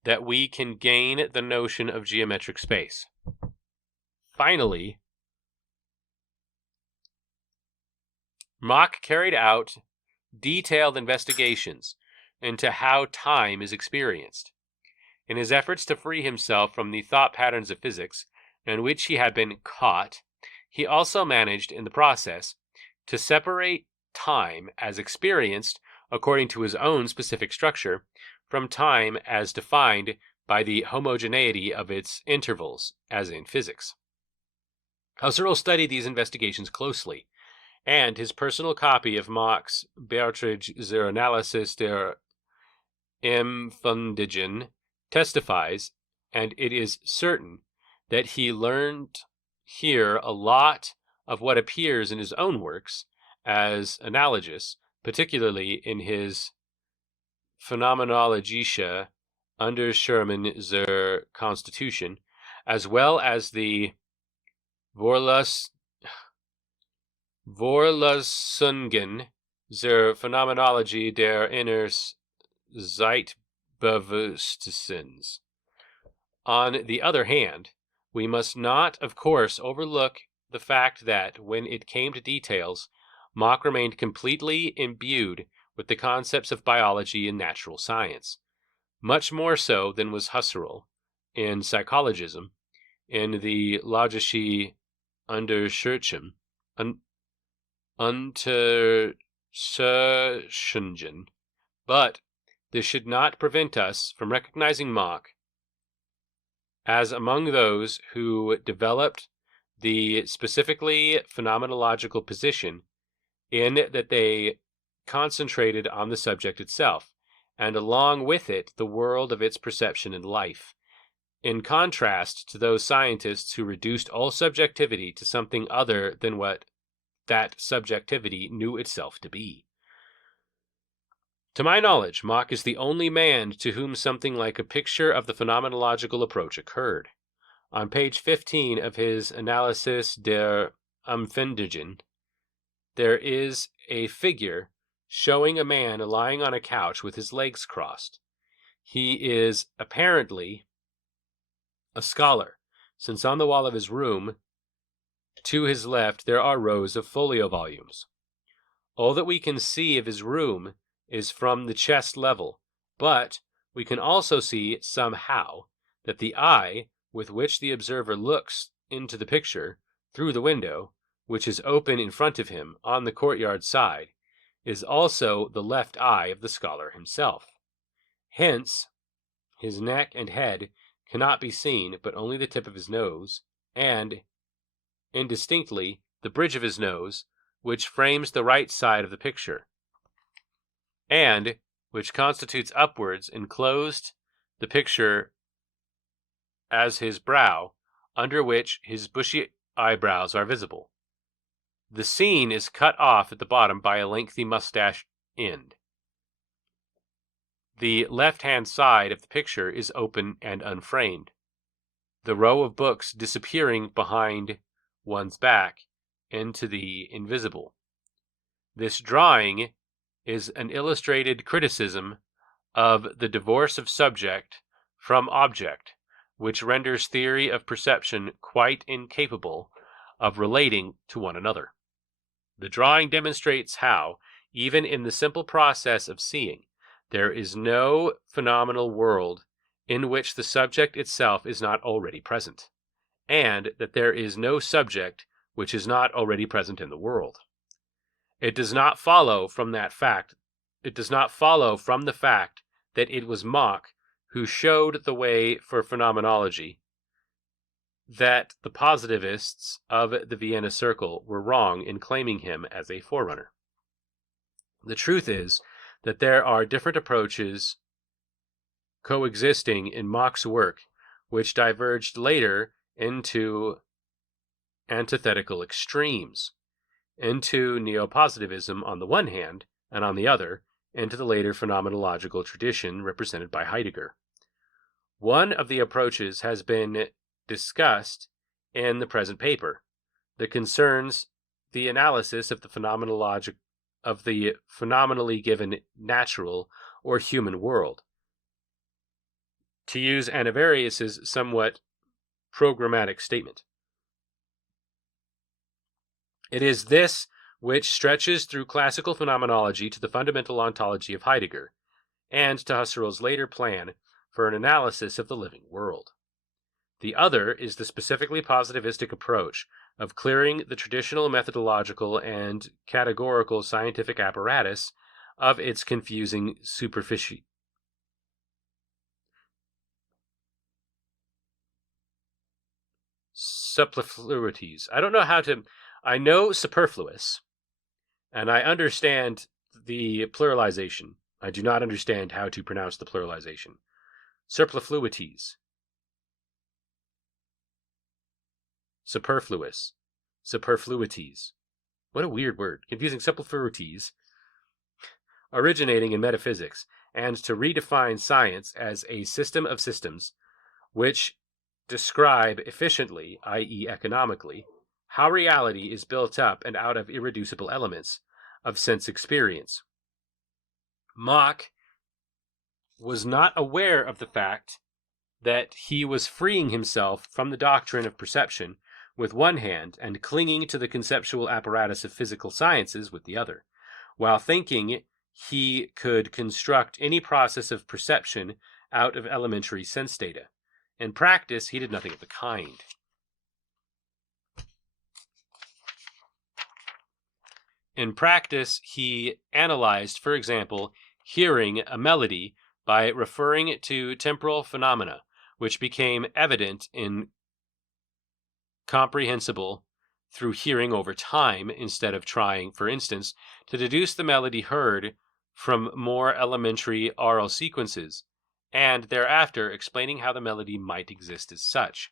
that we can gain the notion of geometric space. Finally, Mach carried out detailed investigations into how time is experienced. In his efforts to free himself from the thought patterns of physics in which he had been caught, he also managed in the process to separate time as experienced according to his own specific structure from time as defined by the homogeneity of its intervals, as in physics. Husserl studied these investigations closely, and his personal copy of Mach's Beiträge zur Analysis der Empfindungen testifies, and it is certain that he learned here a lot of what appears in his own works as analogous, particularly in his phenomenologische Untersuchungen zur Constitution, as well as the Vorlesungen zur Phenomenologie der Inners Zeitbewusstseins. On the other hand, we must not, of course, overlook the fact that, when it came to details, Mach remained completely imbued with the concepts of biology and natural science, much more so than was Husserl in psychologism, in the logische Untersuchungen, but this should not prevent us from recognizing Mach as among those who developed the specifically phenomenological position, in that they concentrated on the subject itself, and along with it the world of its perception and life, in contrast to those scientists who reduced all subjectivity to something other than what that subjectivity knew itself to be. To my knowledge, Mach is the only man to whom something like a picture of the phenomenological approach occurred. On page 15 of his Analysis der Empfindungen, there is a figure showing a man lying on a couch with his legs crossed. He is apparently a scholar, since on the wall of his room, to his left, there are rows of folio volumes. All that we can see of his room is from the chest level, but we can also see somehow that the eye with which the observer looks into the picture through the window, which is open in front of him on the courtyard side, is also the left eye of the scholar himself. Hence, his neck and head cannot be seen, but only the tip of his nose, and, indistinctly, the bridge of his nose, which frames the right side of the picture, and which constitutes upwards enclosed the picture as his brow, under which his bushy eyebrows are visible. The scene is cut off at the bottom by a lengthy mustache end. The left-hand side of the picture is open and unframed, the row of books disappearing behind one's back into the invisible. This drawing is an illustrated criticism of the divorce of subject from object, which renders theory of perception quite incapable of relating to one another. The drawing demonstrates how, even in the simple process of seeing, there is no phenomenal world in which the subject itself is not already present, and that there is no subject which is not already present in the world. It does not follow from the fact that it was Mach who showed the way for phenomenology that the positivists of the Vienna Circle were wrong in claiming him as a forerunner. The truth is that there are different approaches coexisting in Mach's work, which diverged later into antithetical extremes, into neo-positivism on the one hand, and on the other, into the later phenomenological tradition represented by Heidegger. One of the approaches has been discussed in the present paper, that concerns the analysis of the phenomenally given natural or human world. To use Anavarius's somewhat programmatic statement, it is this which stretches through classical phenomenology to the fundamental ontology of Heidegger, and to Husserl's later plan for an analysis of the living world. The other is the specifically positivistic approach of clearing the traditional methodological and categorical scientific apparatus of its confusing superfluities. I know superfluous, and I understand the pluralization. I do not understand how to pronounce the pluralization. Superfluities. Superfluous. Superfluities. What a weird word. Confusing superfluities originating in metaphysics, and to redefine science as a system of systems which describe efficiently, i.e. economically, how reality is built up and out of irreducible elements of sense experience. Mach was not aware of the fact that he was freeing himself from the doctrine of perception with one hand and clinging to the conceptual apparatus of physical sciences with the other, while thinking he could construct any process of perception out of elementary sense data. In practice, he did nothing of the kind. In practice, he analyzed, for example, hearing a melody by referring to temporal phenomena, which became evident and comprehensible through hearing over time, instead of trying, for instance, to deduce the melody heard from more elementary aural sequences, and thereafter explaining how the melody might exist as such.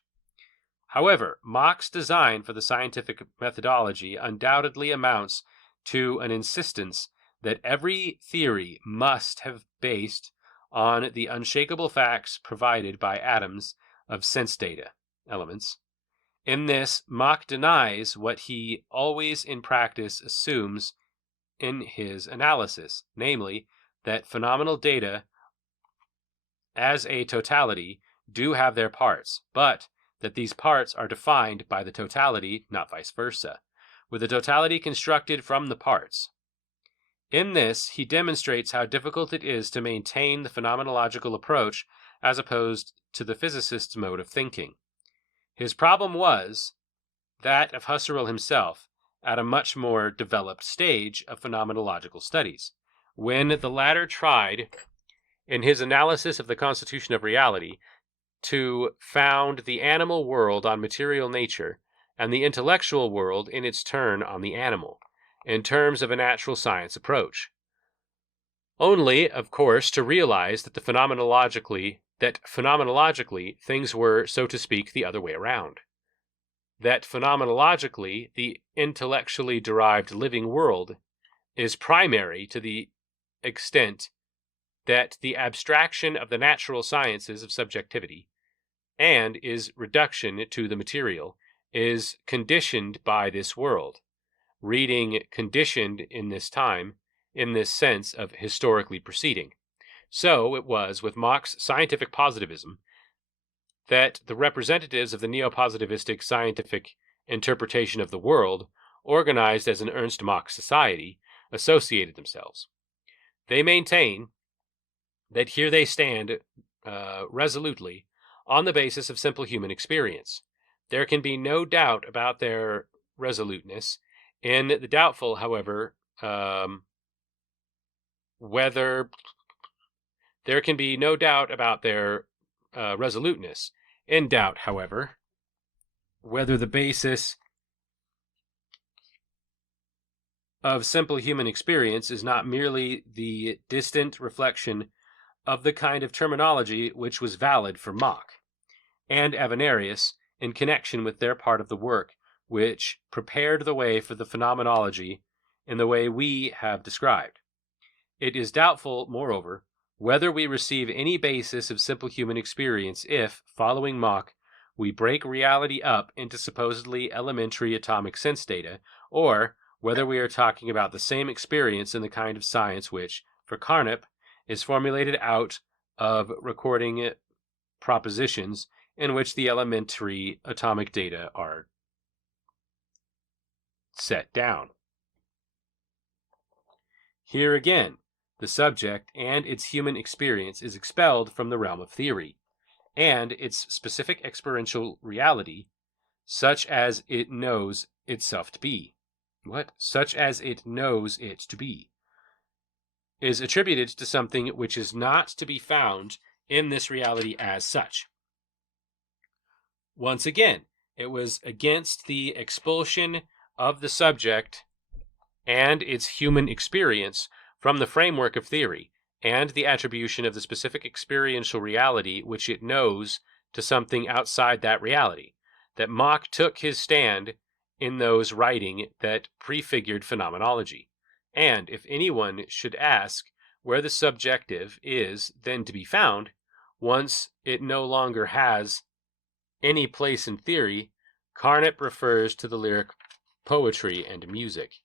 However, Mach's design for the scientific methodology undoubtedly amounts to an insistence that every theory must have based on the unshakable facts provided by atoms of sense data, elements. In this, Mach denies what he always in practice assumes in his analysis, namely, that phenomenal data as a totality do have their parts, but that these parts are defined by the totality, not vice versa, with the totality constructed from the parts. In this, he demonstrates how difficult it is to maintain the phenomenological approach as opposed to the physicist's mode of thinking. His problem was that of Husserl himself at a much more developed stage of phenomenological studies, when the latter tried, in his analysis of the constitution of reality, to found the animal world on material nature and the intellectual world in its turn on the animal, in terms of a natural science approach. Only, of course, to realize that phenomenologically things were, so to speak, the other way around. That phenomenologically the intellectually derived living world is primary to the extent that the abstraction of the natural sciences of subjectivity and is reduction to the material is conditioned by this world, reading conditioned in this time, in this sense of historically proceeding. So it was with Mach's scientific positivism that the representatives of the neo-positivistic scientific interpretation of the world, organized as an Ernst Mach society, associated themselves. They maintain that here they stand resolutely on the basis of simple human experience. There can be no doubt about their resoluteness. In the doubtful, however, whether there can be no doubt about their resoluteness. In doubt, however, whether the basis of simple human experience is not merely the distant reflection of the kind of terminology which was valid for Mach and Avenarius in connection with their part of the work which prepared the way for the phenomenology in the way we have described. It is doubtful, moreover, whether we receive any basis of simple human experience if, following Mach, we break reality up into supposedly elementary atomic sense data, or whether we are talking about the same experience in the kind of science which, for Carnap, is formulated out of recording propositions in which the elementary atomic data are set down. Here again, the subject and its human experience is expelled from the realm of theory, and its specific experiential reality, such as it knows itself to be, such as it knows it to be, is attributed to something which is not to be found in this reality as such. Once again, it was against the expulsion of the subject and its human experience from the framework of theory, and the attribution of the specific experiential reality which it knows to something outside that reality, that Mach took his stand in those writing that prefigured phenomenology. And if anyone should ask where the subjective is then to be found, once it no longer has any place in theory, Carnap refers to the lyric poetry and music.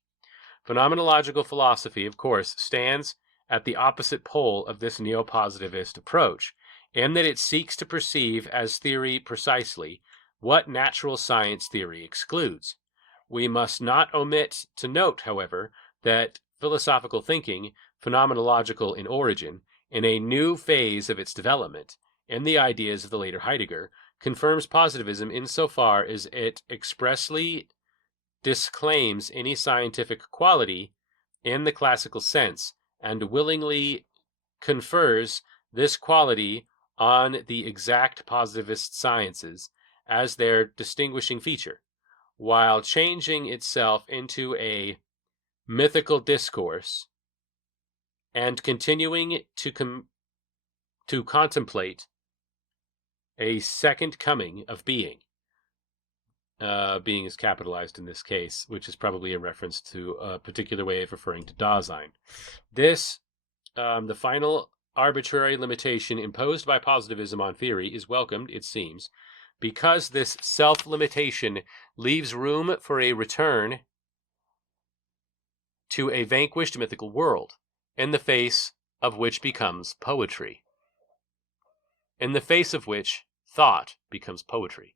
Phenomenological philosophy, of course, stands at the opposite pole of this neo-positivist approach, in that it seeks to perceive as theory precisely what natural science theory excludes. We must not omit to note, however, that philosophical thinking, phenomenological in origin, in a new phase of its development, in the ideas of the later Heidegger, confirms positivism insofar as it expressly disclaims any scientific quality in the classical sense and willingly confers this quality on the exact positivist sciences as their distinguishing feature, while changing itself into a mythical discourse and continuing to contemplate a second coming of being. Being is capitalized in this case, which is probably a reference to a particular way of referring to Dasein. This, the final arbitrary limitation imposed by positivism on theory, is welcomed, it seems, because this self-limitation leaves room for a return to a vanquished mythical world, in the face of which becomes poetry, in the face of which thought becomes poetry.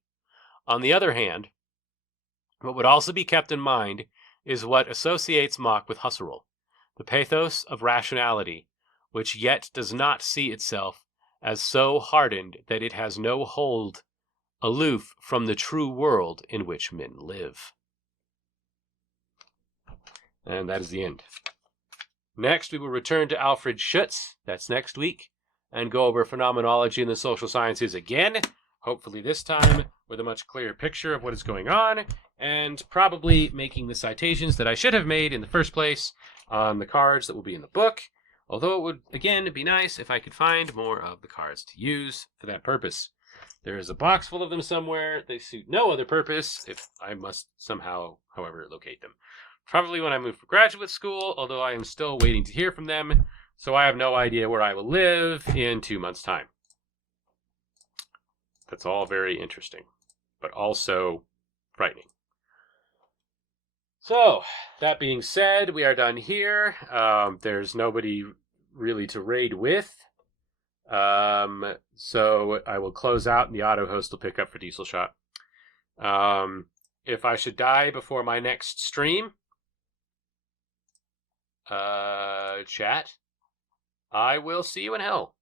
On the other hand, what would also be kept in mind is what associates Mach with Husserl, the pathos of rationality, which yet does not see itself as so hardened that it has no hold aloof from the true world in which men live. And that is the end. Next, we will return to Alfred Schutz, that's next week, and go over phenomenology and the social sciences again, hopefully this time with a much clearer picture of what is going on, and probably making the citations that I should have made in the first place on the cards that will be in the book, although it would, again, be nice if I could find more of the cards to use for that purpose. There is a box full of them somewhere. They suit no other purpose if I must somehow, however, locate them. Probably when I move for graduate school, although I am still waiting to hear from them, so I have no idea where I will live in 2 months' time. That's all very interesting, but also frightening. So, that being said, we are done here. There's nobody really to raid with. So I will close out and the auto host will pick up for Diesel Shot. If I should die before my next stream, chat, I will see you in hell.